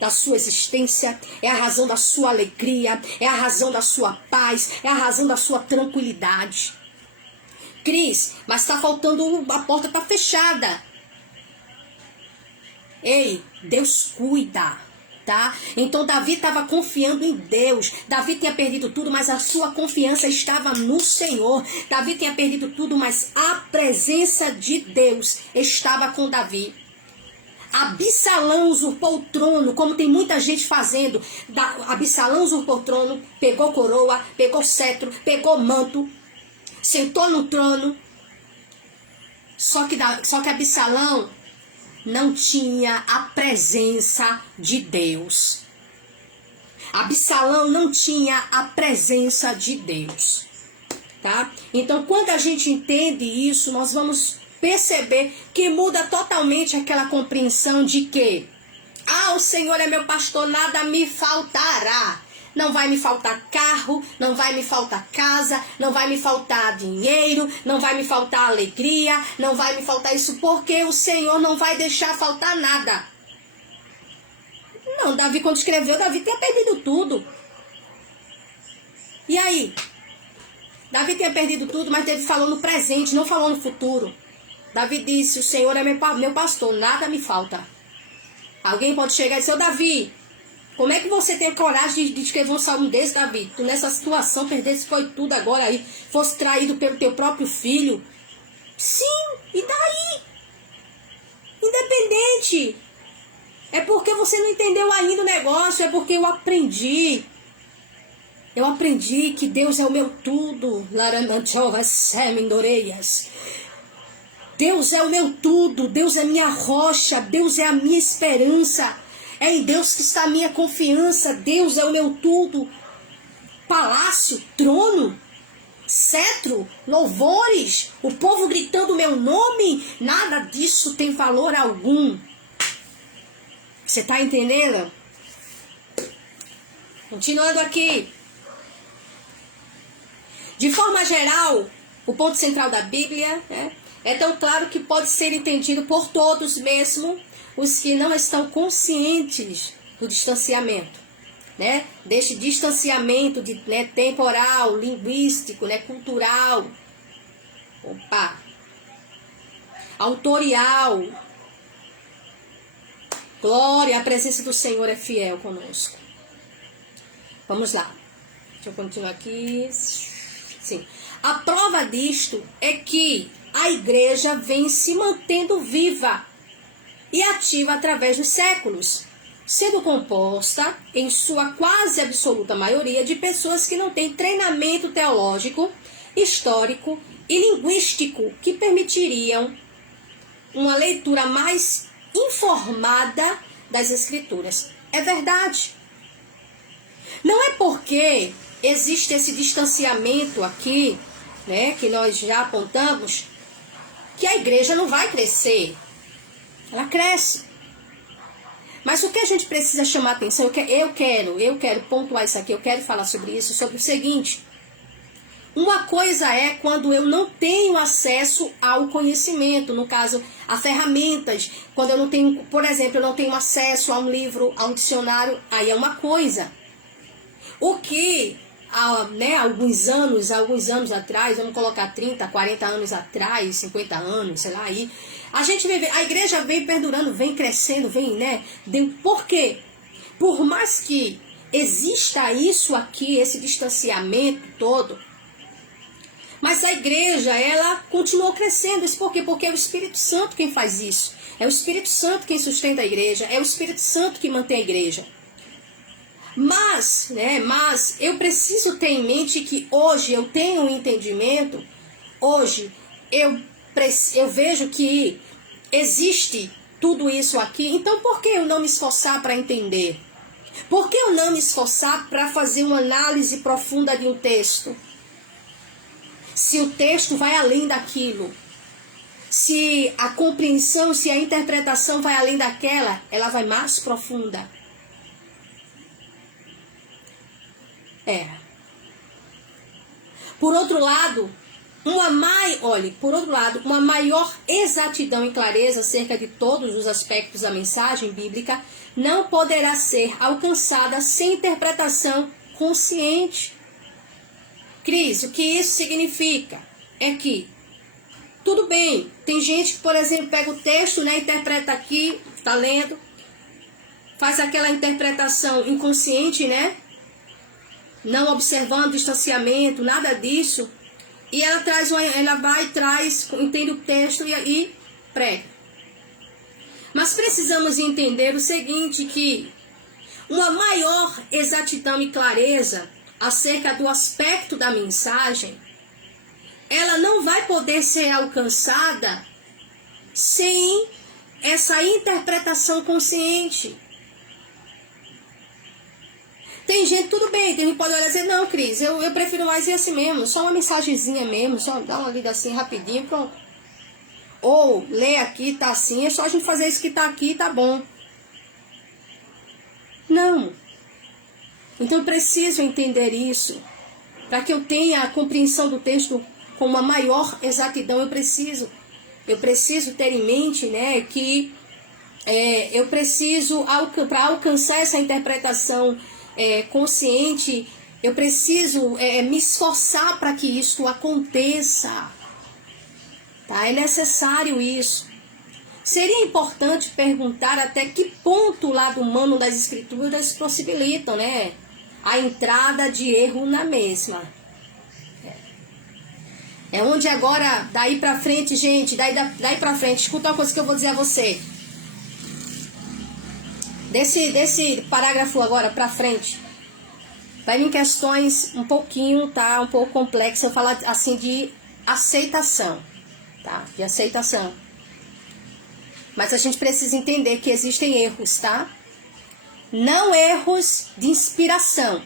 da sua existência, é a razão da sua alegria, é a razão da sua paz, é a razão da sua tranquilidade. Cris, mas está faltando, a porta está fechada. Ei, Deus cuida. tá? Então Davi estava confiando em Deus. Davi tinha perdido tudo, mas a sua confiança estava no Senhor. Davi tinha perdido tudo, mas a presença de Deus estava com Davi. Absalão usurpou o trono, como tem muita gente fazendo. Absalão usurpou o trono, pegou coroa, pegou cetro, pegou manto, sentou no trono. Só que Absalão não tinha a presença de Deus. Absalão não tinha a presença de Deus, tá? Então, quando a gente entende isso, nós vamos perceber que muda totalmente aquela compreensão de que o Senhor é meu pastor, nada me faltará. Não vai me faltar carro, não vai me faltar casa, não vai me faltar dinheiro, não vai me faltar alegria, não vai me faltar isso, porque o Senhor não vai deixar faltar nada. Não, Davi, quando escreveu, Davi tinha perdido tudo. E aí? Davi tinha perdido tudo, mas ele falou no presente, não falou no futuro. Davi disse, o Senhor é meu pastor, nada me falta. Alguém pode chegar e dizer, Davi, como é que você tem coragem de escrever um salmo desse, Davi? Tu nessa situação, perdesse foi tudo agora aí, fosse traído pelo teu próprio filho. Sim, e daí? Independente. É porque você não entendeu ainda o negócio, é porque eu aprendi. Eu aprendi que Deus é o meu tudo. Larananchova semendoreias. Deus é o meu tudo, Deus é minha rocha, Deus é a minha esperança. É em Deus que está a minha confiança, Deus é o meu tudo. Palácio, trono, cetro, louvores, o povo gritando o meu nome, nada disso tem valor algum. Você está entendendo? Continuando aqui. De forma geral, o ponto central da Bíblia é tão claro que pode ser entendido por todos, mesmo os que não estão conscientes do distanciamento, né? Deste distanciamento temporal, linguístico, cultural, autorial. Glória, a presença do Senhor é fiel conosco. Vamos lá. Deixa eu continuar aqui. Sim. A prova disto é que a igreja vem se mantendo viva e ativa através dos séculos, sendo composta, em sua quase absoluta maioria, de pessoas que não têm treinamento teológico, histórico e linguístico que permitiriam uma leitura mais informada das Escrituras. É verdade. Não é porque existe esse distanciamento aqui, que nós já apontamos, que a igreja não vai crescer. Ela cresce. Mas o que a gente precisa chamar a atenção, eu quero pontuar isso aqui, eu quero falar sobre isso, sobre o seguinte. Uma coisa é quando eu não tenho acesso ao conhecimento, no caso, a ferramentas. Quando eu não tenho, por exemplo, eu não tenho acesso a um livro, a um dicionário, aí é uma coisa. O que, alguns anos atrás, vamos colocar 30, 40 anos atrás, 50 anos, sei lá, aí, a igreja vem perdurando, vem crescendo, por quê? Por mais que exista isso aqui, esse distanciamento todo, mas a igreja, ela continuou crescendo. Isso por quê? Porque é o Espírito Santo quem faz isso. É o Espírito Santo quem sustenta a igreja. É o Espírito Santo que mantém a igreja. Mas eu preciso ter em mente que hoje eu tenho um entendimento. Hoje eu vejo que existe tudo isso aqui. Então por que eu não me esforçar para entender? Por que eu não me esforçar para fazer uma análise profunda de um texto? Se o texto vai além daquilo, se a compreensão, se a interpretação vai além daquela, ela vai mais profunda. Por outro lado, uma maior exatidão e clareza acerca de todos os aspectos da mensagem bíblica não poderá ser alcançada sem interpretação consciente. Cris, o que isso significa? É que, tudo bem, tem gente que, por exemplo, pega o texto, interpreta aqui, está lendo, faz aquela interpretação inconsciente, né? Não observando distanciamento, nada disso. E ela vai e traz, entende o texto e prega. Mas precisamos entender o seguinte, que uma maior exatidão e clareza acerca do aspecto da mensagem, ela não vai poder ser alcançada sem essa interpretação consciente. Tem gente, tudo bem, tem gente que pode olhar e dizer, não, Cris, eu prefiro mais ir assim mesmo, só uma mensagenzinha mesmo, só dar uma lida assim rapidinho, pronto. Ou, lê aqui, tá assim, é só a gente fazer isso que tá aqui, tá bom. Não. Então eu preciso entender isso. Para que eu tenha a compreensão do texto com uma maior exatidão, eu preciso ter em mente, né, que eu preciso, para alcançar essa interpretação consciente, eu preciso me esforçar para que isso aconteça. Tá? É necessário isso. Seria importante perguntar até que ponto o lado humano das escrituras possibilitam, né, a entrada de erro na mesma. É onde agora, daí pra frente, gente, daí pra frente, escuta uma coisa que eu vou dizer a você. Desse parágrafo agora pra frente, vai vir questões um pouquinho, tá, um pouco complexas, eu falar assim de aceitação, tá, de aceitação. Mas a gente precisa entender que existem erros, tá? Não erros de inspiração,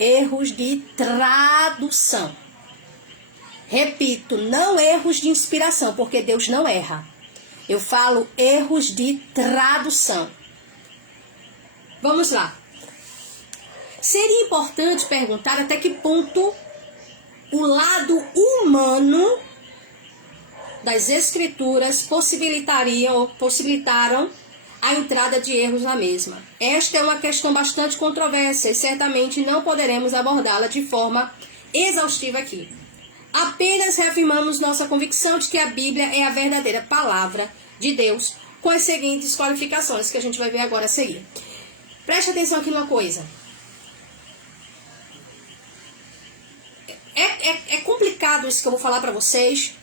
erros de tradução. Repito, não erros de inspiração, porque Deus não erra. Eu falo erros de tradução. Vamos lá. Seria importante perguntar até que ponto o lado humano das escrituras possibilitaram a entrada de erros na mesma. Esta é uma questão bastante controversa e certamente não poderemos abordá-la de forma exaustiva aqui. Apenas reafirmamos nossa convicção de que a Bíblia é a verdadeira palavra de Deus, com as seguintes qualificações que a gente vai ver agora a seguir. Preste atenção aqui numa coisa. É complicado isso que eu vou falar para vocês.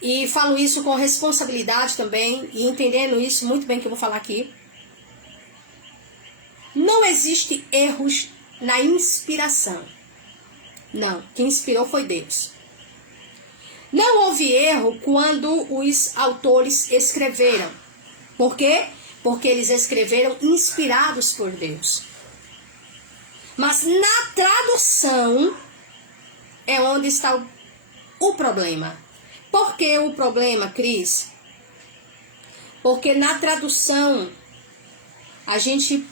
E falo isso com responsabilidade também, e entendendo isso muito bem que eu vou falar aqui. Não existe erros na inspiração. Não, quem inspirou foi Deus. Não houve erro quando os autores escreveram. Por quê? Porque eles escreveram inspirados por Deus. Mas na tradução é onde está o problema. Por que o problema, Cris? Porque na tradução a gente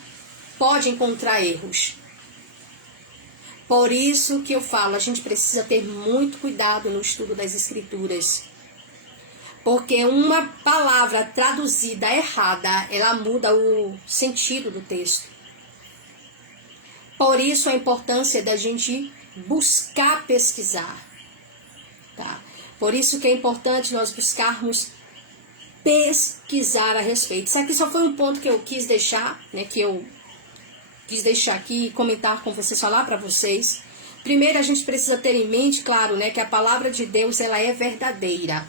pode encontrar erros. Por isso que eu falo, a gente precisa ter muito cuidado no estudo das escrituras. Porque uma palavra traduzida errada, ela muda o sentido do texto. Por isso a importância da gente buscar pesquisar. Tá? Por isso que é importante nós buscarmos pesquisar a respeito. Isso aqui só foi um ponto que eu quis deixar, né, que eu quis deixar aqui e comentar com vocês, falar para vocês. Primeiro, a gente precisa ter em mente, claro, né, que a palavra de Deus, ela é verdadeira.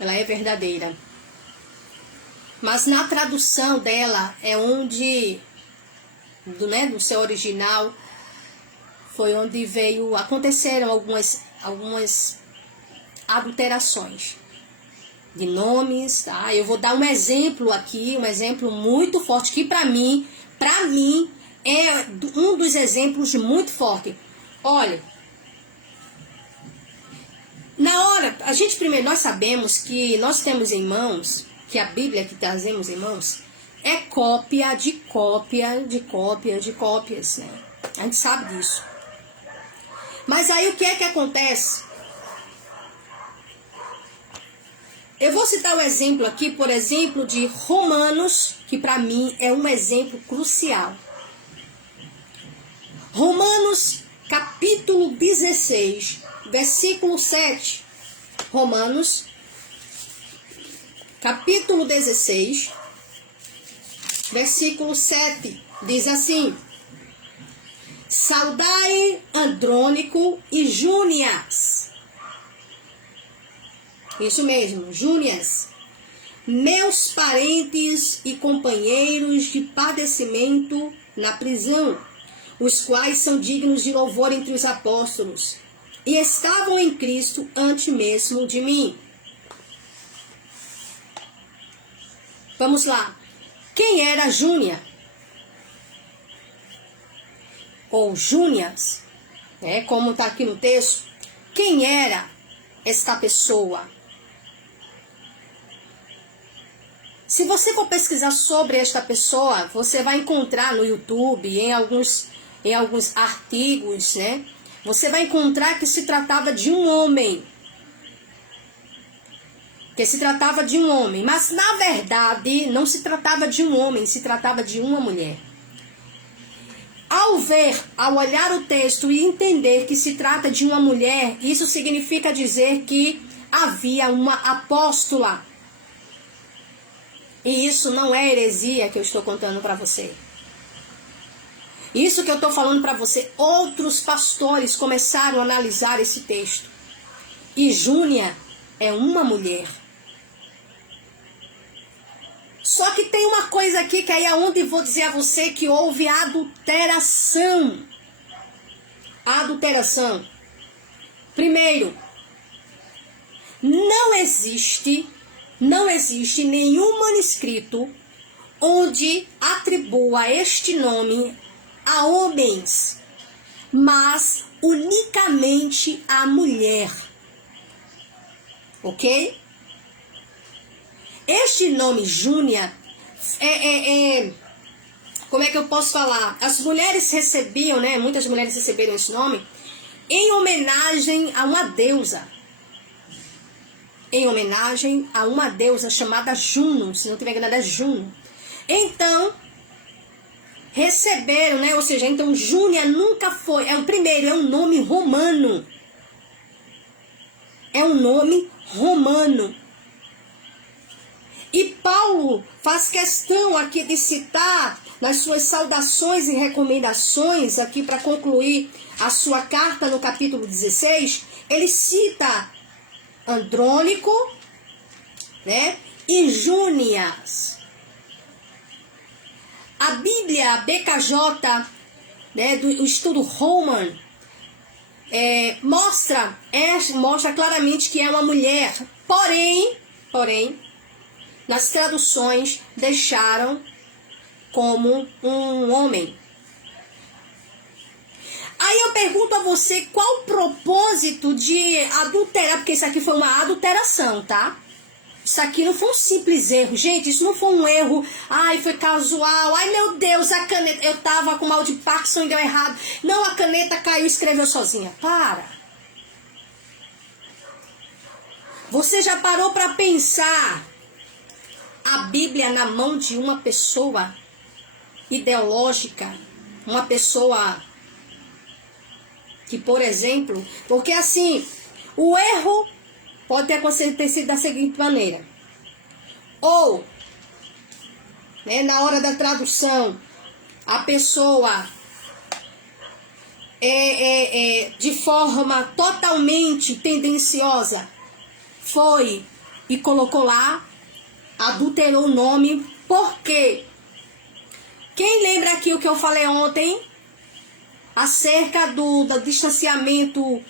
Ela é verdadeira. Mas na tradução dela é onde, no seu original, foi onde aconteceram algumas adulterações de nomes, tá? Eu vou dar um exemplo aqui, um exemplo muito forte, que para mim é um dos exemplos muito forte. Olha, na hora, nós sabemos que nós temos em mãos, que a Bíblia que trazemos em mãos, é cópia de cópia de cópia de cópias, né? A gente sabe disso. Mas aí o que é que acontece? Eu vou citar um exemplo aqui, por exemplo, de Romanos, que para mim é um exemplo crucial. Romanos, capítulo 16, versículo 7. Romanos, capítulo 16, versículo 7, diz assim: saudai Andrônico e Júnias. Isso mesmo, Júnias, meus parentes e companheiros de padecimento na prisão, os quais são dignos de louvor entre os apóstolos, e estavam em Cristo antes mesmo de mim. Vamos lá. Quem era Júnia? Ou Júnias, né, como está aqui no texto. Quem era esta pessoa? Se você for pesquisar sobre esta pessoa, você vai encontrar no YouTube, em alguns artigos, né? Você vai encontrar que se tratava de um homem. Mas na verdade não se tratava de um homem, se tratava de uma mulher. Ao olhar o texto e entender que se trata de uma mulher, isso significa dizer que havia uma apóstola. E isso não é heresia que eu estou contando para você. Isso que eu estou falando para você, outros pastores começaram a analisar esse texto. E Júnia é uma mulher. Só que tem uma coisa aqui que aí é onde vou dizer a você que houve adulteração. Adulteração. Primeiro, não existe nenhum manuscrito onde atribua este nome a homens, mas unicamente a mulher. Ok? Este nome Júnia como é que eu posso falar? As mulheres recebiam, né? Muitas mulheres receberam esse nome em homenagem a uma deusa. Em homenagem a uma deusa chamada Juno, se não tiver enganado é Juno. Então, receberam, né? Ou seja, então Júnia nunca foi. Primeiro, é um nome romano. É um nome romano. E Paulo faz questão aqui de citar nas suas saudações e recomendações, aqui para concluir a sua carta no capítulo 16, ele cita Andrônico, né, e Júnias. A Bíblia BKJ, né, do estudo Roman, mostra claramente que é uma mulher, porém, nas traduções deixaram como um homem. Aí eu pergunto a você qual o propósito de adulterar, porque isso aqui foi uma adulteração, tá? Isso aqui não foi um simples erro, gente, isso não foi um erro, ai, foi casual, ai meu Deus, a caneta, eu tava com mal de Parkinson e deu errado, não, a caneta caiu e escreveu sozinha. Para! Você já parou para pensar a Bíblia na mão de uma pessoa ideológica, uma pessoa que, por exemplo, porque assim, o erro pode ter sido da seguinte maneira: ou, né, na hora da tradução, a pessoa de forma totalmente tendenciosa foi e colocou lá, adulterou o nome. Por quê? Quem lembra aqui o que eu falei ontem acerca do distanciamento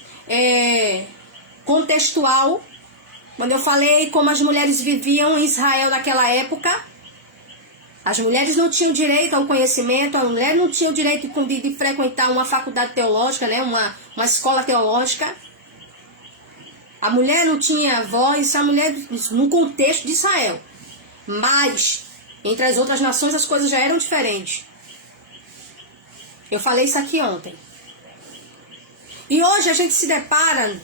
contextual, quando eu falei como as mulheres viviam em Israel naquela época? As mulheres não tinham direito ao conhecimento, a mulher não tinha o direito de frequentar uma faculdade teológica, né, uma escola teológica. A mulher não tinha voz, a mulher no contexto de Israel. Mas, entre as outras nações, as coisas já eram diferentes. Eu falei isso aqui ontem. E hoje a gente se depara,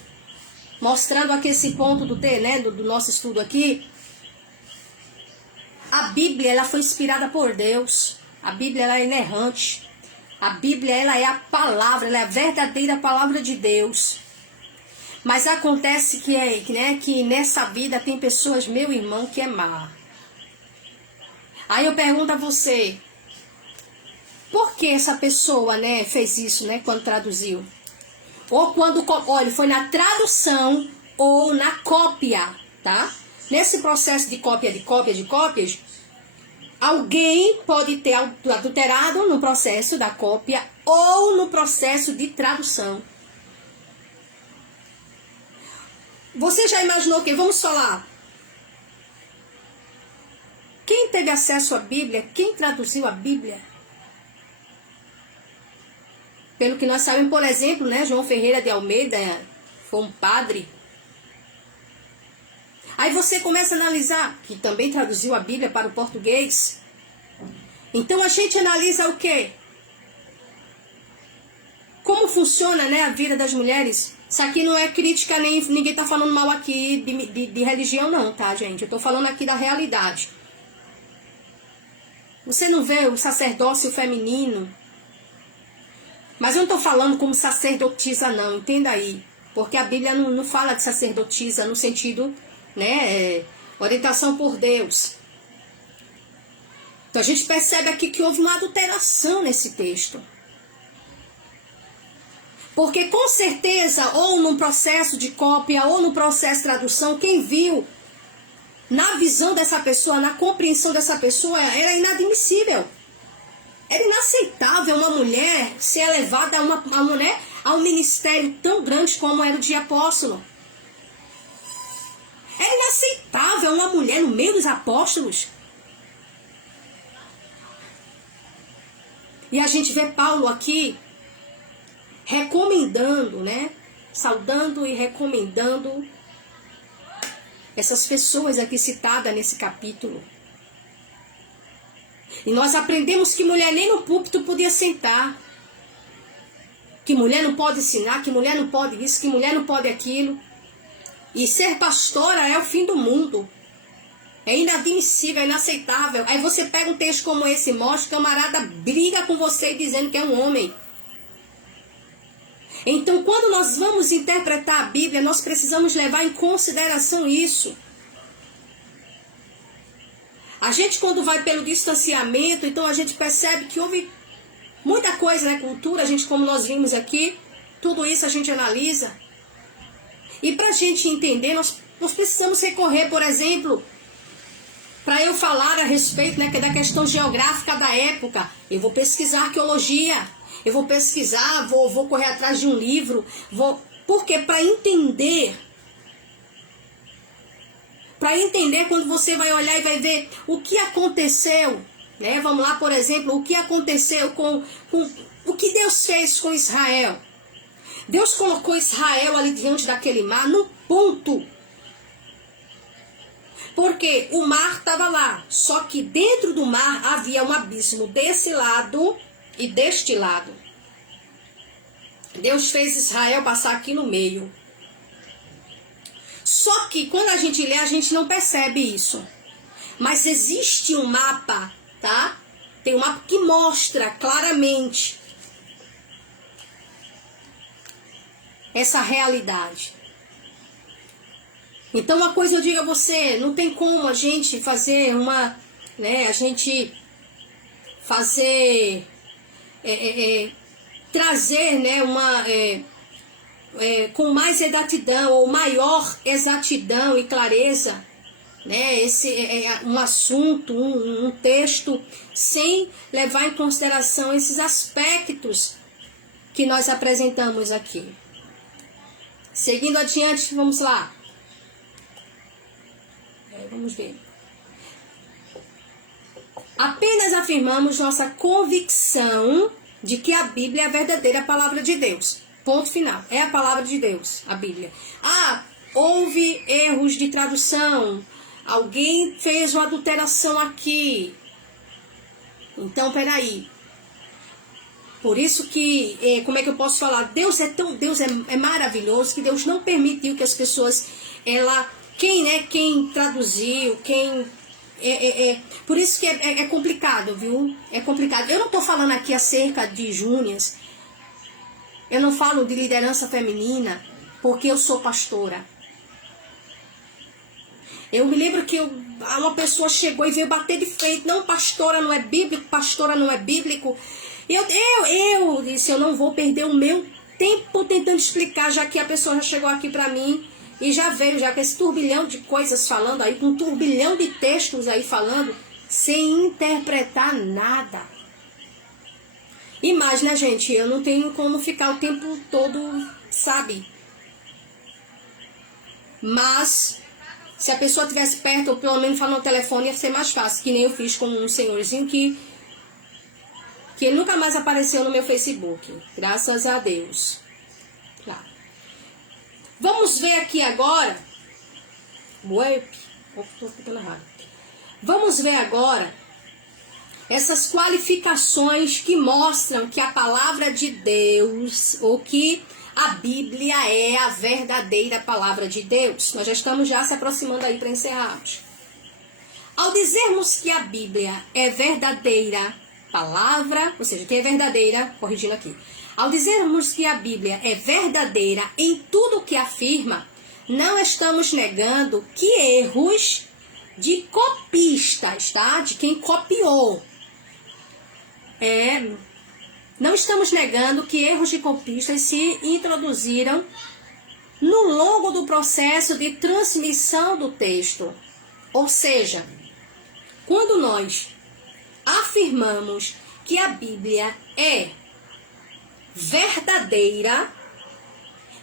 mostrando aqui esse ponto do nosso estudo aqui. A Bíblia, ela foi inspirada por Deus. A Bíblia, ela é inerrante. A Bíblia, ela é a palavra, ela é a verdadeira palavra de Deus. Mas acontece que nessa vida tem pessoas, meu irmão, que é má. Aí eu pergunto a você, por que essa pessoa, né, fez isso, né, quando traduziu? Ou quando, olha, foi na tradução ou na cópia, tá? Nesse processo de cópias, alguém pode ter adulterado no processo da cópia ou no processo de tradução. Você já imaginou que, vamos falar, quem teve acesso à Bíblia, quem traduziu a Bíblia? Pelo que nós sabemos, por exemplo, né, João Ferreira de Almeida foi um padre. Aí você começa a analisar, que também traduziu a Bíblia para o português. Então a gente analisa o quê? Como funciona, né, a vida das mulheres. Isso aqui não é crítica, nem ninguém está falando mal aqui de religião não, tá, gente? Eu estou falando aqui da realidade. Você não vê o sacerdócio feminino. Mas eu não estou falando como sacerdotisa não, entenda aí. Porque a Bíblia não fala de sacerdotisa no sentido, né, orientação por Deus. Então a gente percebe aqui que houve uma adulteração nesse texto. Porque com certeza, ou num processo de cópia, ou no processo de tradução, quem viu, na visão dessa pessoa, na compreensão dessa pessoa, era inadmissível. Era inaceitável uma mulher ser elevada a um ministério tão grande como era o de apóstolo. Era inaceitável uma mulher no meio dos apóstolos. E a gente vê Paulo aqui recomendando, né? Saudando e recomendando essas pessoas aqui citadas nesse capítulo. E nós aprendemos que mulher nem no púlpito podia sentar. Que mulher não pode ensinar, que mulher não pode isso, que mulher não pode aquilo. E ser pastora é o fim do mundo. É inadmissível, é inaceitável. Aí você pega um texto como esse e mostra, o camarada briga com você dizendo que é um homem. Então, quando nós vamos interpretar a Bíblia, nós precisamos levar em consideração isso. A gente, quando vai pelo distanciamento, então a gente percebe que houve muita coisa, né? Cultura, a gente, como nós vimos aqui, tudo isso a gente analisa. E para a gente entender, nós precisamos recorrer, por exemplo, para eu falar a respeito, né, da questão geográfica da época. Eu vou pesquisar arqueologia, eu vou pesquisar, vou correr atrás de um livro, porque para entender... Para entender, quando você vai olhar e vai ver o que aconteceu, né? Vamos lá, por exemplo, o que aconteceu com o que Deus fez com Israel. Deus colocou Israel ali diante daquele mar, no ponto. Porque o mar estava lá, só que dentro do mar havia um abismo desse lado e deste lado. Deus fez Israel passar aqui no meio. Só que quando a gente lê, a gente não percebe isso. Mas existe um mapa, tá? Tem um mapa que mostra claramente essa realidade. Então, uma coisa eu digo a você, não tem como a gente fazer uma, né, a gente fazer, trazer, né, uma... com mais exatidão ou maior exatidão e clareza, né, um assunto, um texto, sem levar em consideração esses aspectos que nós apresentamos aqui. Seguindo adiante, vamos lá. Vamos ver. Apenas afirmamos nossa convicção de que a Bíblia é a verdadeira palavra de Deus. Ponto final. É a palavra de Deus, a Bíblia. Houve erros de tradução. Alguém fez uma adulteração aqui. Então, peraí. Por isso que, como é que eu posso falar? Deus é maravilhoso, que Deus não permitiu que as pessoas, quem traduziu, por isso que é complicado, viu? É complicado. Eu não estou falando aqui acerca de júnias. Eu não falo de liderança feminina porque eu sou pastora. Eu me lembro que uma pessoa chegou e veio bater de frente, não, pastora não é bíblico, pastora não é bíblico. Eu disse, eu não vou perder o meu tempo tentando explicar, já que a pessoa já chegou aqui para mim e já veio já com esse turbilhão de coisas falando aí, com um turbilhão de textos aí falando, sem interpretar nada. E mais, né, gente, eu não tenho como ficar o tempo todo, sabe? Mas, se a pessoa estivesse perto, ou pelo menos falando no telefone, ia ser mais fácil, que nem eu fiz com um senhorzinho que ele nunca mais apareceu no meu Facebook. Graças a Deus. Tá. Vamos ver aqui agora. Vamos ver agora essas qualificações que mostram que a palavra de Deus, ou que a Bíblia é a verdadeira palavra de Deus. Nós já estamos se aproximando aí para encerrarmos. Ao dizermos que a Bíblia é verdadeira palavra, ou seja, que é verdadeira, corrigindo aqui. Ao dizermos que a Bíblia é verdadeira em tudo o que afirma, não estamos negando que erros de copistas, tá? De quem copiou. Não estamos negando que erros de copistas se introduziram no longo do processo de transmissão do texto. Ou seja, quando nós afirmamos que a Bíblia é verdadeira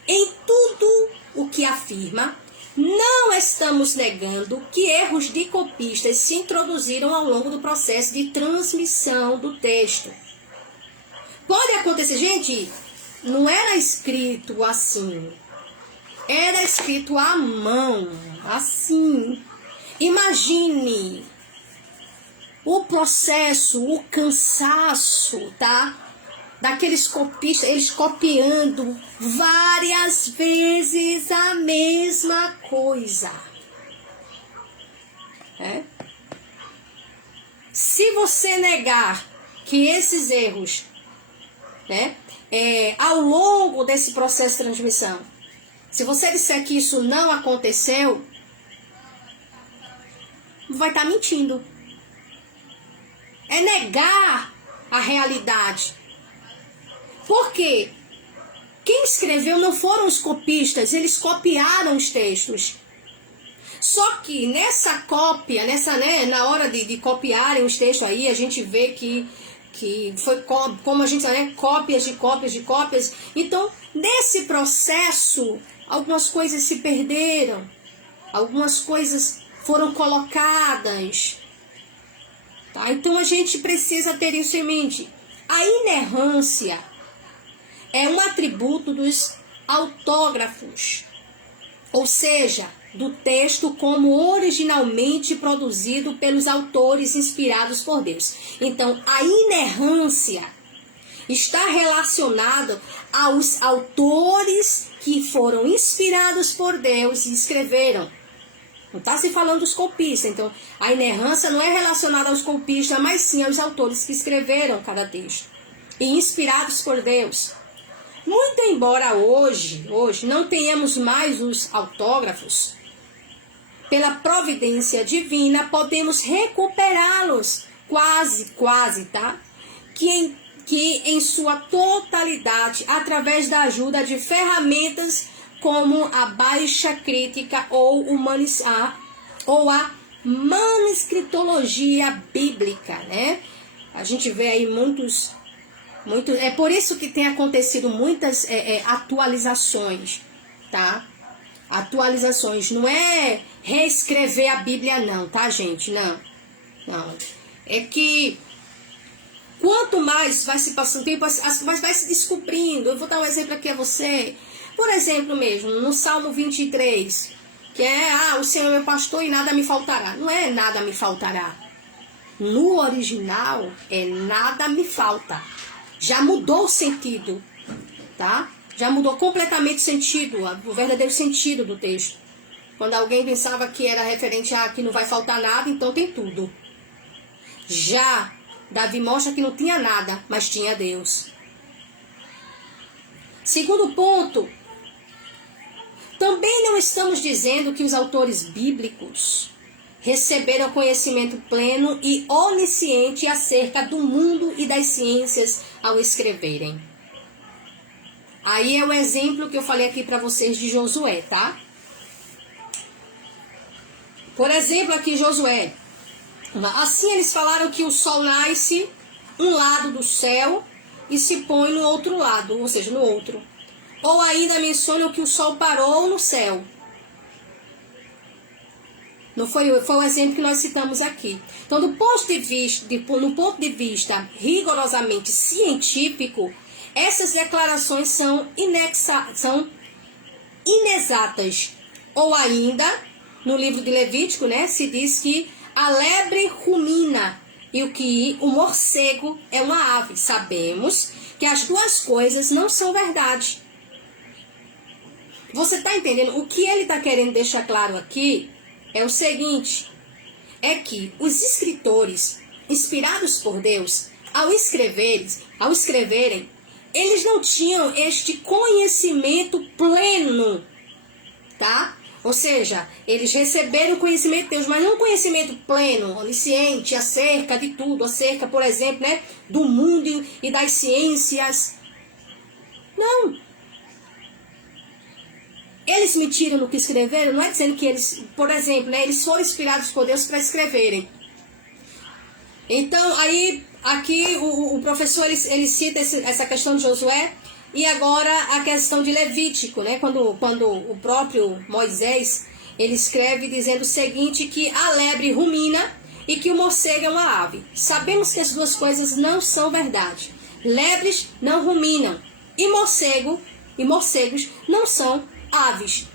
em tudo o que afirma, não estamos negando que erros de copistas se introduziram ao longo do processo de transmissão do texto. Pode acontecer, gente, não era escrito assim, era escrito à mão, assim. Imagine o processo, o cansaço, tá? Daqueles copistas, eles copiando várias vezes a mesma coisa. Se você negar que esses erros, ao longo desse processo de transmissão, se você disser que isso não aconteceu, vai estar mentindo. É negar a realidade. Por quê? Quem escreveu não foram os copistas, eles copiaram os textos. Só que nessa cópia, na hora de copiarem os textos aí, a gente vê que foi como a gente cópias de cópias de cópias. Então, nesse processo, algumas coisas se perderam, algumas coisas foram colocadas. Tá? Então, a gente precisa ter isso em mente. A inerrância é um atributo dos autógrafos, ou seja, do texto como originalmente produzido pelos autores inspirados por Deus. Então, a inerrância está relacionada aos autores que foram inspirados por Deus e escreveram. Não está se falando dos copistas. Então, a inerrância não é relacionada aos copistas, mas sim aos autores que escreveram cada texto e inspirados por Deus. Muito embora hoje não tenhamos mais os autógrafos, pela providência divina podemos recuperá-los quase, tá? Que em sua totalidade, através da ajuda de ferramentas como a baixa crítica ou a manuscritologia bíblica, né? A gente vê aí é por isso que tem acontecido muitas atualizações, tá? Atualizações, não é reescrever a Bíblia não, tá, gente? Não. É que quanto mais vai se passando tempo, mas vai se descobrindo. Eu vou dar um exemplo aqui a você. Por exemplo mesmo, no Salmo 23, que o Senhor é meu pastor e nada me faltará. Não é nada me faltará. No original é nada me falta. Já mudou o sentido, tá? Já mudou completamente o sentido, o verdadeiro sentido do texto. Quando alguém pensava que era referente a que não vai faltar nada, então tem tudo. Já Davi mostra que não tinha nada, mas tinha Deus. Segundo ponto, também não estamos dizendo que os autores bíblicos receberam conhecimento pleno e onisciente acerca do mundo e das ciências ao escreverem. Aí é o exemplo que eu falei aqui para vocês de Josué, tá? Por exemplo, aqui Josué. Assim eles falaram que o sol nasce um lado do céu e se põe no outro lado, ou seja, no outro. Ou ainda mencionam que o sol parou no céu. Não foi o exemplo que nós citamos aqui. Então, no ponto de vista rigorosamente científico, essas declarações são inexatas. Ou ainda, no livro de Levítico, né, se diz que a lebre rumina e que o morcego é uma ave. Sabemos que as duas coisas não são verdade. Você está entendendo? O que ele está querendo deixar claro aqui é o seguinte, é que os escritores, inspirados por Deus, ao escreverem, eles não tinham este conhecimento pleno, tá? Ou seja, eles receberam o conhecimento de Deus, mas não um conhecimento pleno, onisciente, acerca de tudo, acerca, por exemplo, né, do mundo e das ciências. Não. Eles mentiram no que escreveram, não é dizendo que eles, por exemplo, né, eles foram inspirados por Deus para escreverem. Então, aí, aqui o professor, ele cita essa questão de Josué, e agora a questão de Levítico, né, quando o próprio Moisés, ele escreve dizendo o seguinte, que a lebre rumina e que o morcego é uma ave. Sabemos que as duas coisas não são verdade. Lebres não ruminam, e morcegos não são aves.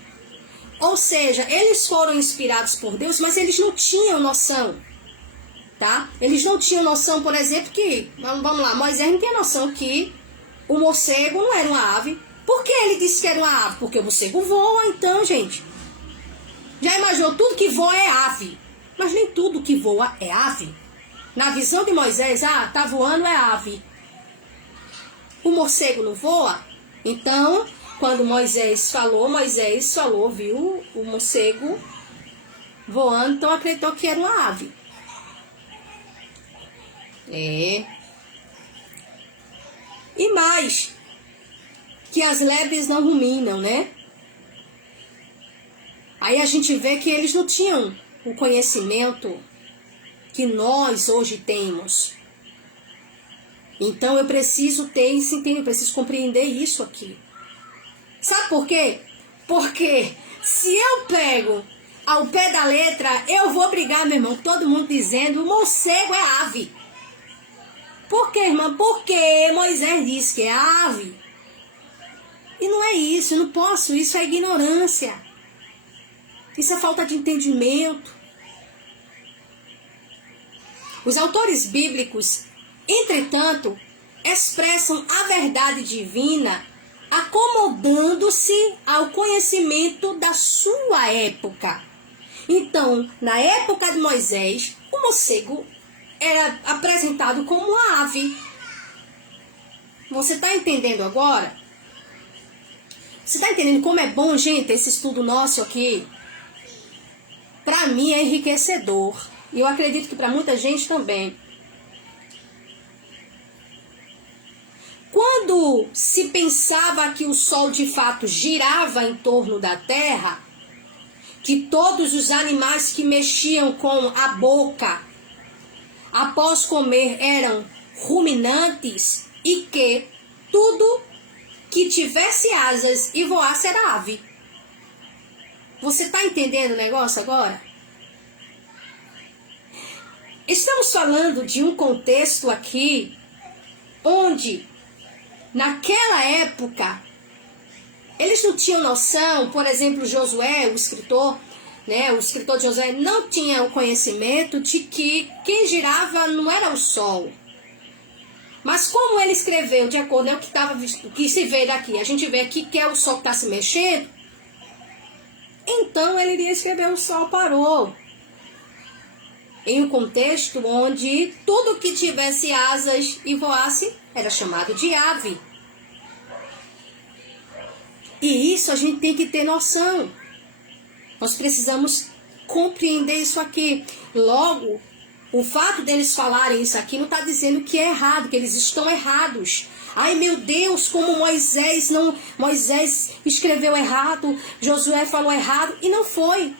Ou seja, eles foram inspirados por Deus, mas eles não tinham noção, tá? Eles não tinham noção, por exemplo, que, vamos lá, Moisés não tinha noção que o morcego não era uma ave. Por que ele disse que era uma ave? Porque o morcego voa, então, gente. Já imaginou, tudo que voa é ave. Mas nem tudo que voa é ave. Na visão de Moisés, tá voando é ave. O morcego não voa? Então, quando Moisés falou, viu o morcego voando, então acreditou que era uma ave. E mais, que as lebres não ruminam, né? Aí a gente vê que eles não tinham o conhecimento que nós hoje temos. Então eu preciso ter esse entendimento, eu preciso compreender isso aqui. Sabe por quê? Porque se eu pego ao pé da letra, eu vou brigar, meu irmão, com todo mundo dizendo o morcego é ave. Por quê, irmã? Porque Moisés disse que é ave. E não é isso, eu não posso, isso é ignorância. Isso é falta de entendimento. Os autores bíblicos, entretanto, expressam a verdade divina acomodando-se ao conhecimento da sua época. Então, na época de Moisés, o morcego era apresentado como uma ave. Você está entendendo agora? Você está entendendo como é bom, gente, esse estudo nosso aqui? Para mim é enriquecedor. E eu acredito que para muita gente também. Quando se pensava que o Sol de fato girava em torno da Terra, que todos os animais que mexiam com a boca após comer eram ruminantes e que tudo que tivesse asas e voasse era ave. Você está entendendo o negócio agora? Estamos falando de um contexto aqui onde, naquela época, eles não tinham noção, por exemplo, Josué, o escritor de Josué não tinha o conhecimento de que quem girava não era o sol. Mas como ele escreveu, de acordo com o que se vê daqui, a gente vê aqui que é o sol que está se mexendo, então ele iria escrever o sol parou. Em um contexto onde tudo que tivesse asas e voasse era chamado de ave. E isso a gente tem que ter noção. Nós precisamos compreender isso aqui. Logo, o fato deles falarem isso aqui não está dizendo que é errado, que eles estão errados. Ai, meu Deus, como Moisés escreveu errado, Josué falou errado, e não foi.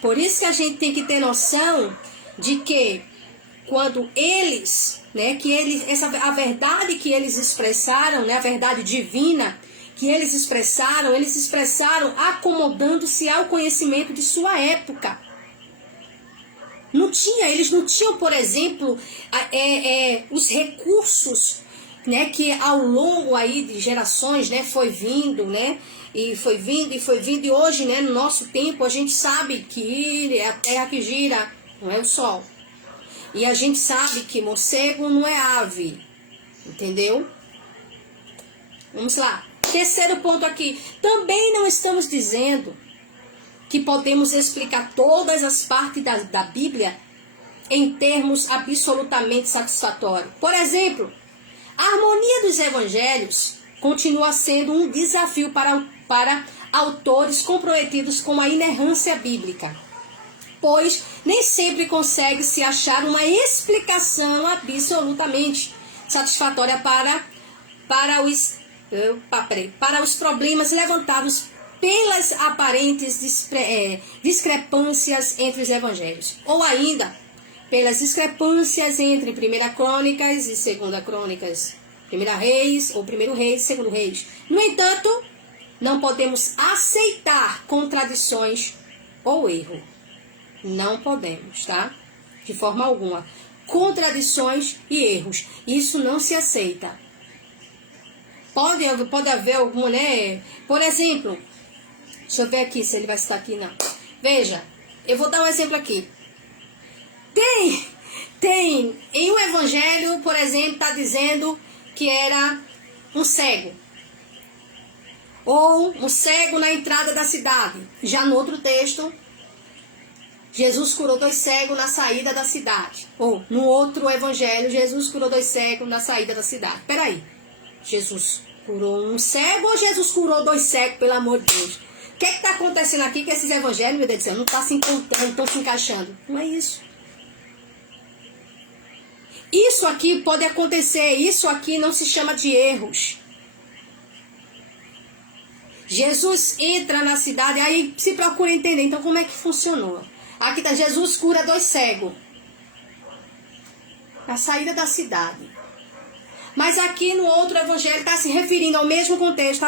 Por isso que a gente tem que ter noção de que quando eles, né, a verdade que eles expressaram, né, a verdade divina que eles expressaram acomodando-se ao conhecimento de sua época. Eles não tinham, por exemplo, os recursos, né, que ao longo aí de gerações, né, foi vindo, né, e foi vindo, e hoje, né, no nosso tempo, a gente sabe que é a terra que gira, não é o sol. E a gente sabe que morcego não é ave, entendeu? Vamos lá. Terceiro ponto aqui. Também não estamos dizendo que podemos explicar todas as partes da Bíblia em termos absolutamente satisfatórios. Por exemplo, a harmonia dos evangelhos continua sendo um desafio para autores comprometidos com a inerrância bíblica, pois nem sempre consegue-se achar uma explicação absolutamente satisfatória para os problemas levantados pelas aparentes discrepâncias entre os evangelhos, ou ainda pelas discrepâncias entre 1 Crônicas e 2 Crônicas, 1 Reis ou 1 Reis e 2 Reis. No entanto, não podemos aceitar contradições ou erro. Não podemos, tá? De forma alguma. Contradições e erros. Isso não se aceita. Pode haver algum, né? Por exemplo, deixa eu ver aqui se ele vai estar aqui, não. Veja, eu vou dar um exemplo aqui. Tem em um evangelho, por exemplo, está dizendo que era um cego. Ou um cego na entrada da cidade. Já no outro texto, Jesus curou 2 cegos na saída da cidade. Ou no outro evangelho, Jesus curou 2 cegos na saída da cidade. Peraí, Jesus curou um cego ou Jesus curou 2 cegos, pelo amor de Deus? O que está acontecendo aqui que esses evangelhos, meu Deus do céu, não estão se encontrando, não estão se encaixando? Não é isso. Isso aqui pode acontecer, isso aqui não se chama de erros. Jesus entra na cidade, aí se procura entender, então como é que funcionou? Aqui está, Jesus cura 2 cegos na saída da cidade. Mas aqui no outro evangelho está se referindo ao mesmo contexto,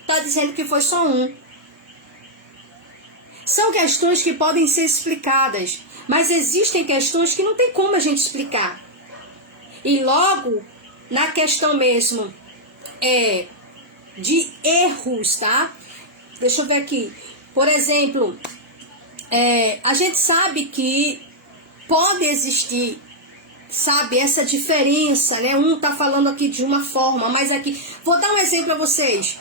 está dizendo que foi só um. São questões que podem ser explicadas, mas existem questões que não tem como a gente explicar. E logo, na questão mesmo de erros, tá? Deixa eu ver aqui. Por exemplo, a gente sabe que pode existir, sabe, essa diferença, né? Um tá falando aqui de uma forma, mas aqui... Vou dar um exemplo para vocês.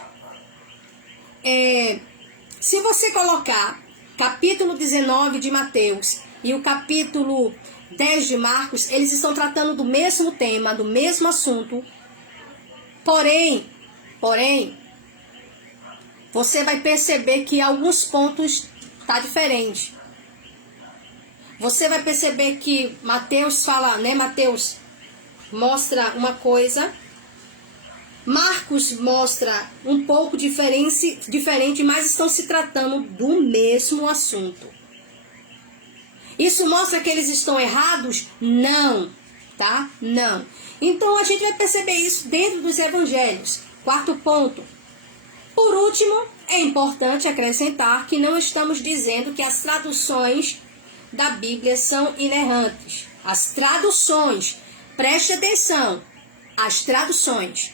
Se você colocar capítulo 19 de Mateus e o capítulo 10 de Marcos, eles estão tratando do mesmo tema, do mesmo assunto. Porém, você vai perceber que alguns pontos tá diferente. Você vai perceber que Mateus fala, né? Mateus mostra uma coisa, Marcos mostra um pouco diferente, mas estão se tratando do mesmo assunto. Isso mostra que eles estão errados? Não, tá? Não. Então a gente vai perceber isso dentro dos evangelhos. Quarto ponto. Por último, é importante acrescentar que não estamos dizendo que as traduções da Bíblia são inerrantes. As traduções, preste atenção, as traduções.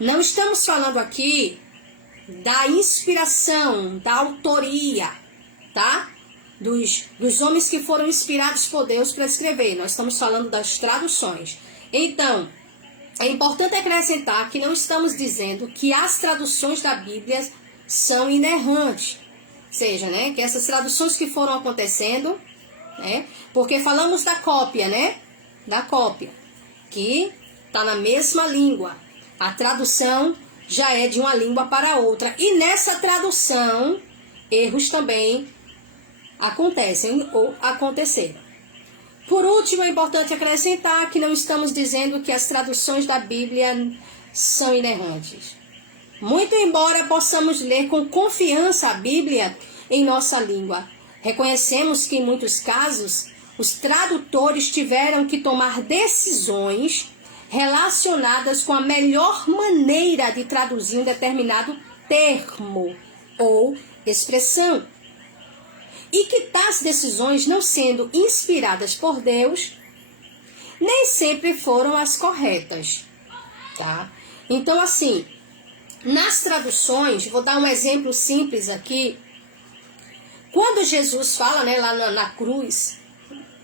Não estamos falando aqui da inspiração, da autoria, tá? Dos homens que foram inspirados por Deus para escrever. Nós estamos falando das traduções. Então, é importante acrescentar que não estamos dizendo que as traduções da Bíblia são inerrantes. Ou seja, né, que essas traduções que foram acontecendo, né, porque falamos da cópia, né? Da cópia, que está na mesma língua. A tradução já é de uma língua para outra. E nessa tradução, erros também acontecem ou aconteceram. Por último, é importante acrescentar que não estamos dizendo que as traduções da Bíblia são inerrantes. Muito embora possamos ler com confiança a Bíblia em nossa língua, reconhecemos que em muitos casos os tradutores tiveram que tomar decisões relacionadas com a melhor maneira de traduzir um determinado termo ou expressão. E que tais decisões, não sendo inspiradas por Deus, nem sempre foram as corretas, tá? Então, assim, nas traduções, vou dar um exemplo simples aqui. Quando Jesus fala, né, lá na cruz,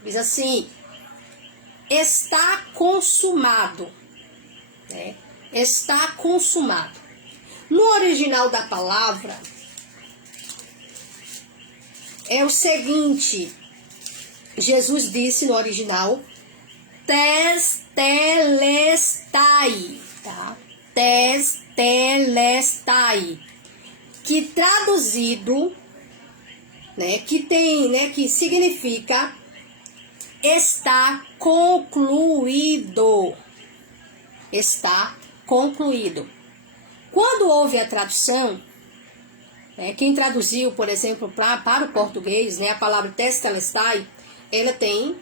diz assim, está consumado, né? Está consumado. No original da palavra, é o seguinte, Jesus disse no original, testelestai, tá? Testelestai, que traduzido, né, que tem, né, que significa está concluído. Está concluído. Quando houve a tradução, quem traduziu, por exemplo, para o português, né, a palavra testelestai, ela tem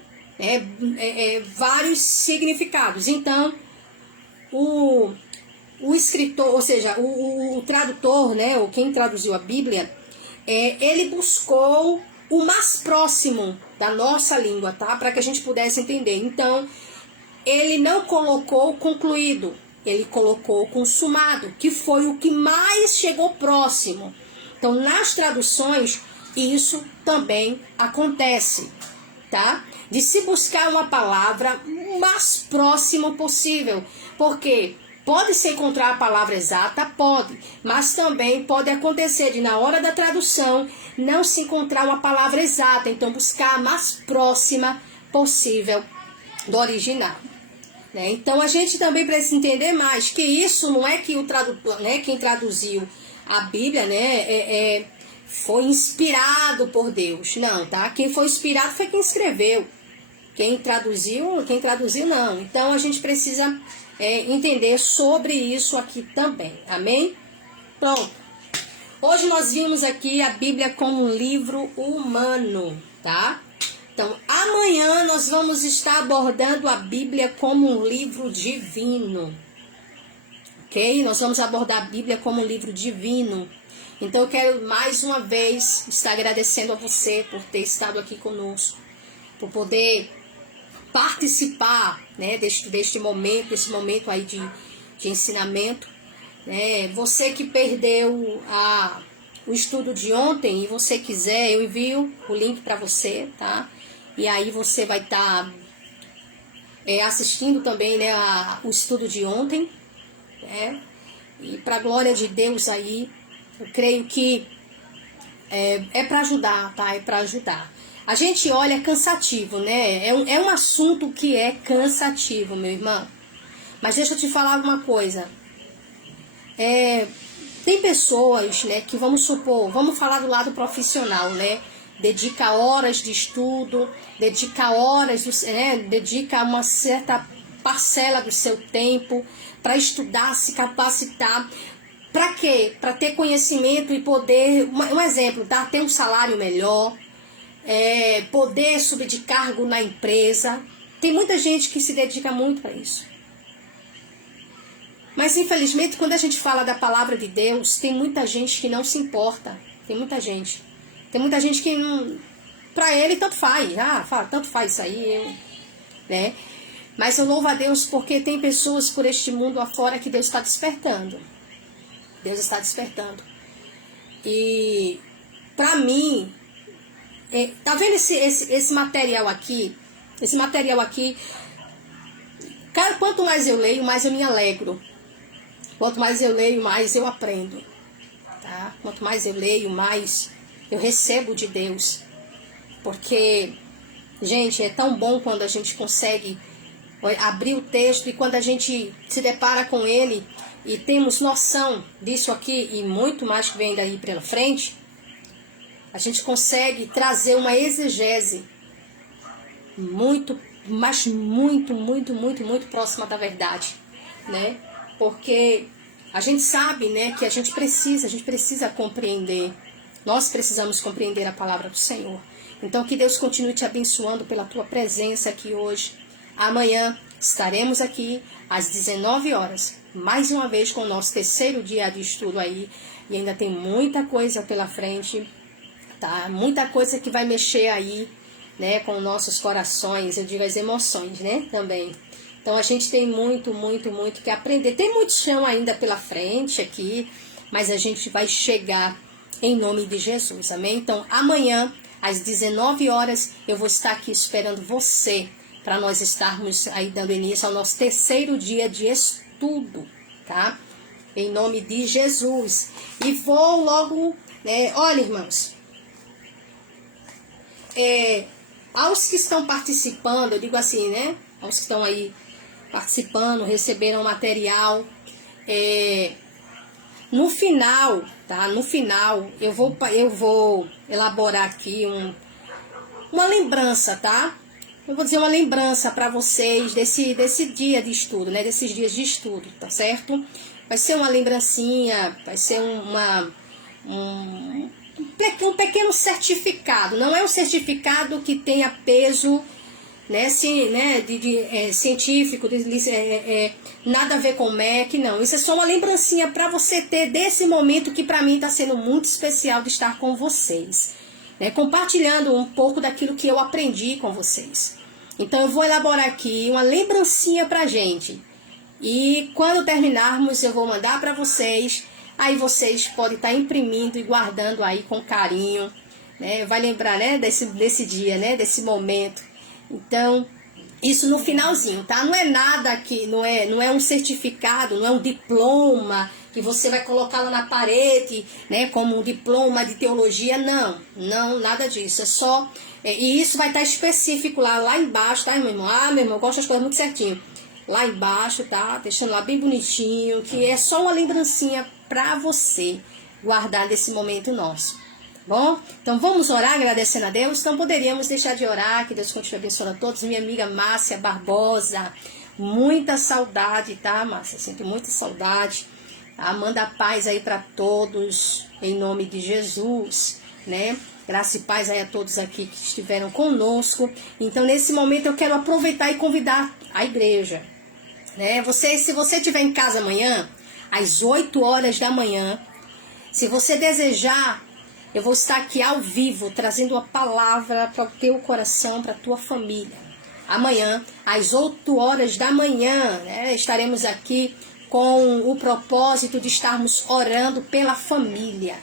vários significados. Então, o escritor, ou seja, o tradutor, né, ou quem traduziu a Bíblia, ele buscou o mais próximo da nossa língua, tá? Para que a gente pudesse entender. Então, ele não colocou concluído, ele colocou consumado, que foi o que mais chegou próximo. Então, nas traduções, isso também acontece, tá? De se buscar uma palavra o mais próximo possível. Porque pode se encontrar a palavra exata, pode, mas também pode acontecer de, na hora da tradução, não se encontrar uma palavra exata. Então, buscar a mais próxima possível do original. Né? Então, a gente também precisa entender mais que isso não é que o tradutor, né, quem traduziu a Bíblia, né, foi inspirado por Deus. Não, tá? Quem foi inspirado foi quem escreveu. Quem traduziu não. Então, a gente precisa entender sobre isso aqui também. Amém? Pronto. Hoje nós vimos aqui a Bíblia como um livro humano, tá? Então, amanhã nós vamos estar abordando a Bíblia como um livro divino. Ok? Nós vamos abordar a Bíblia como um livro divino. Então, eu quero mais uma vez estar agradecendo a você por ter estado aqui conosco, por poder participar, né, deste momento, esse momento aí de ensinamento. Né? Você que perdeu o estudo de ontem e você quiser, eu envio o link para você, tá? E aí você vai estar assistindo também, né, o estudo de ontem, né? E para a glória de Deus aí, eu creio que é para ajudar, tá? É para ajudar. A gente olha, é cansativo, né? É um assunto que é cansativo, meu irmão. Mas deixa eu te falar uma coisa. Tem pessoas, né, que vamos falar do lado profissional, né? Dedica horas de estudo, dedica uma certa parcela do seu tempo para estudar, se capacitar. Para quê? Para ter conhecimento e poder, um exemplo, ter um salário melhor, poder subir de cargo na empresa. Tem muita gente que se dedica muito para isso. Mas infelizmente, quando a gente fala da palavra de Deus, tem muita gente que não se importa. Tem muita gente que não, para ele tanto faz. Tanto faz isso aí, né? Mas eu louvo a Deus porque tem pessoas por este mundo afora que Deus está despertando. Deus está despertando. E para mim, tá vendo esse material aqui? Esse material aqui, cara, quanto mais eu leio, mais eu me alegro. Quanto mais eu leio, mais eu aprendo. Tá? Quanto mais eu leio, mais eu recebo de Deus. Porque, gente, é tão bom quando a gente consegue abrir o texto e quando a gente se depara com ele e temos noção disso aqui e muito mais que vem daí pela frente, a gente consegue trazer uma exegese muito, mas muito próxima da verdade, né? Porque a gente sabe, né, que a gente precisa compreender. Nós precisamos compreender a palavra do Senhor. Então, que Deus continue te abençoando pela tua presença aqui hoje. Amanhã estaremos aqui às 19 horas, mais uma vez com o nosso terceiro dia de estudo aí. E ainda tem muita coisa pela frente, tá? Muita coisa que vai mexer aí, né, com nossos corações, eu digo as emoções, né, também. Então a gente tem muito que aprender. Tem muito chão ainda pela frente aqui, mas a gente vai chegar em nome de Jesus, amém? Então amanhã, às 19 horas, eu vou estar aqui esperando você, para nós estarmos aí dando início ao nosso terceiro dia de estudo, tá? Em nome de Jesus. E vou logo, olha, irmãos, aos que estão participando, eu digo assim, né? Aos que estão aí participando, receberam material. No final, tá? No final, eu vou elaborar aqui uma lembrança, tá? Eu vou dizer uma lembrança para vocês desse dia de estudo, né? Desses dias de estudo, tá certo? Vai ser uma lembrancinha, vai ser um pequeno certificado. Não é um certificado que tenha peso, né, científico, nada a ver com o MEC, não. Isso é só uma lembrancinha para você ter desse momento que para mim está sendo muito especial de estar com vocês, né, compartilhando um pouco daquilo que eu aprendi com vocês. Então eu vou elaborar aqui uma lembrancinha pra gente. E quando terminarmos eu vou mandar para vocês. Aí vocês podem estar imprimindo e guardando aí com carinho, né? Vai lembrar, né, desse dia, né, desse momento. Então, isso no finalzinho, tá? Não é nada que, não é um certificado, não é um diploma que você vai colocar lá na parede, né, como um diploma de teologia, não, nada disso. É só, e isso vai estar específico lá embaixo, tá, meu irmão? Meu irmão, eu gosto das coisas muito certinho. Lá embaixo, tá? Deixando lá bem bonitinho, que é só uma lembrancinha para você guardar desse momento nosso. Bom, então vamos orar agradecendo a Deus. Então poderíamos deixar de orar, que Deus continue abençoando a todos. Minha amiga Márcia Barbosa, muita saudade, tá, Márcia? Sinto muita saudade. Tá? Manda paz aí para todos, em nome de Jesus, né? Graça e paz aí a todos aqui que estiveram conosco. Então nesse momento eu quero aproveitar e convidar a igreja, né? Se você estiver em casa amanhã, às 8 horas da manhã, se você desejar, eu vou estar aqui ao vivo, trazendo uma palavra para o teu coração, para a tua família. Amanhã, às 8 horas da manhã, né, estaremos aqui com o propósito de estarmos orando pela família.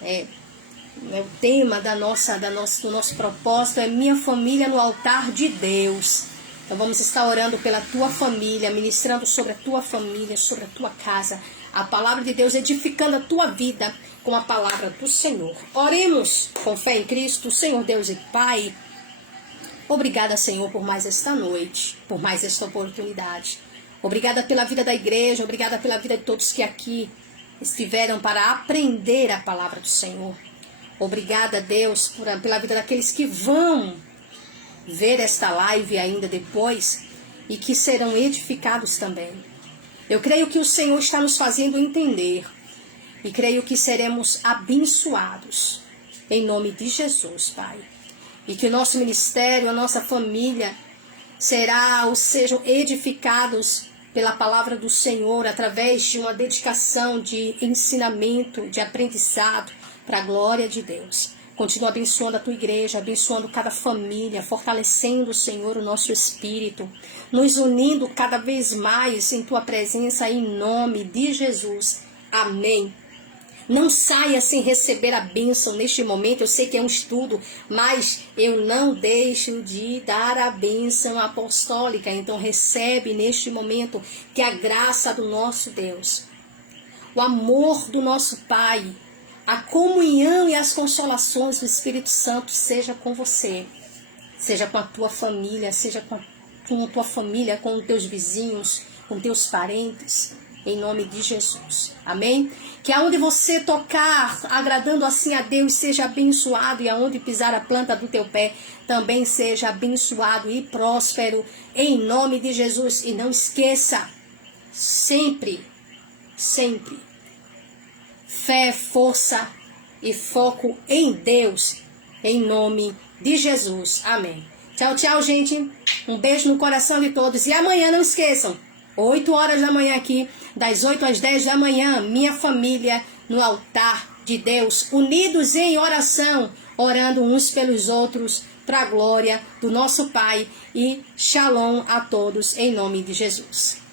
O tema do nosso propósito é Minha Família no Altar de Deus. Então vamos estar orando pela tua família, ministrando sobre a tua família, sobre a tua casa. A palavra de Deus edificando a tua vida com a palavra do Senhor. Oremos com fé em Cristo. Senhor Deus e Pai, obrigada, Senhor, por mais esta noite, por mais esta oportunidade. Obrigada pela vida da igreja, obrigada pela vida de todos que aqui estiveram para aprender a palavra do Senhor. Obrigada, Deus, pela vida daqueles que vão ver esta live ainda depois e que serão edificados também. Eu creio que o Senhor está nos fazendo entender e creio que seremos abençoados em nome de Jesus, Pai. E que o nosso ministério, a nossa família sejam edificados pela palavra do Senhor através de uma dedicação de ensinamento, de aprendizado para a glória de Deus. Continua abençoando a tua igreja, abençoando cada família, fortalecendo, Senhor, o nosso espírito, nos unindo cada vez mais em tua presença, em nome de Jesus. Amém. Não saia sem receber a bênção neste momento. Eu sei que é um estudo, mas eu não deixo de dar a bênção apostólica. Então recebe neste momento que a graça do nosso Deus, o amor do nosso Pai, a comunhão e as consolações do Espírito Santo seja com você, seja com a tua família, seja com a tua família, com os teus vizinhos, com teus parentes, em nome de Jesus. Amém? Que aonde você tocar, agradando assim a Deus, seja abençoado, e aonde pisar a planta do teu pé, também seja abençoado e próspero, em nome de Jesus. E não esqueça, sempre, sempre, fé, força e foco em Deus, em nome de Jesus. Amém. Tchau, tchau, gente. Um beijo no coração de todos. E amanhã, não esqueçam, 8 horas da manhã aqui, das 8 às 10 da manhã, minha família no altar de Deus, unidos em oração, orando uns pelos outros, para a glória do nosso Pai. E shalom a todos, em nome de Jesus.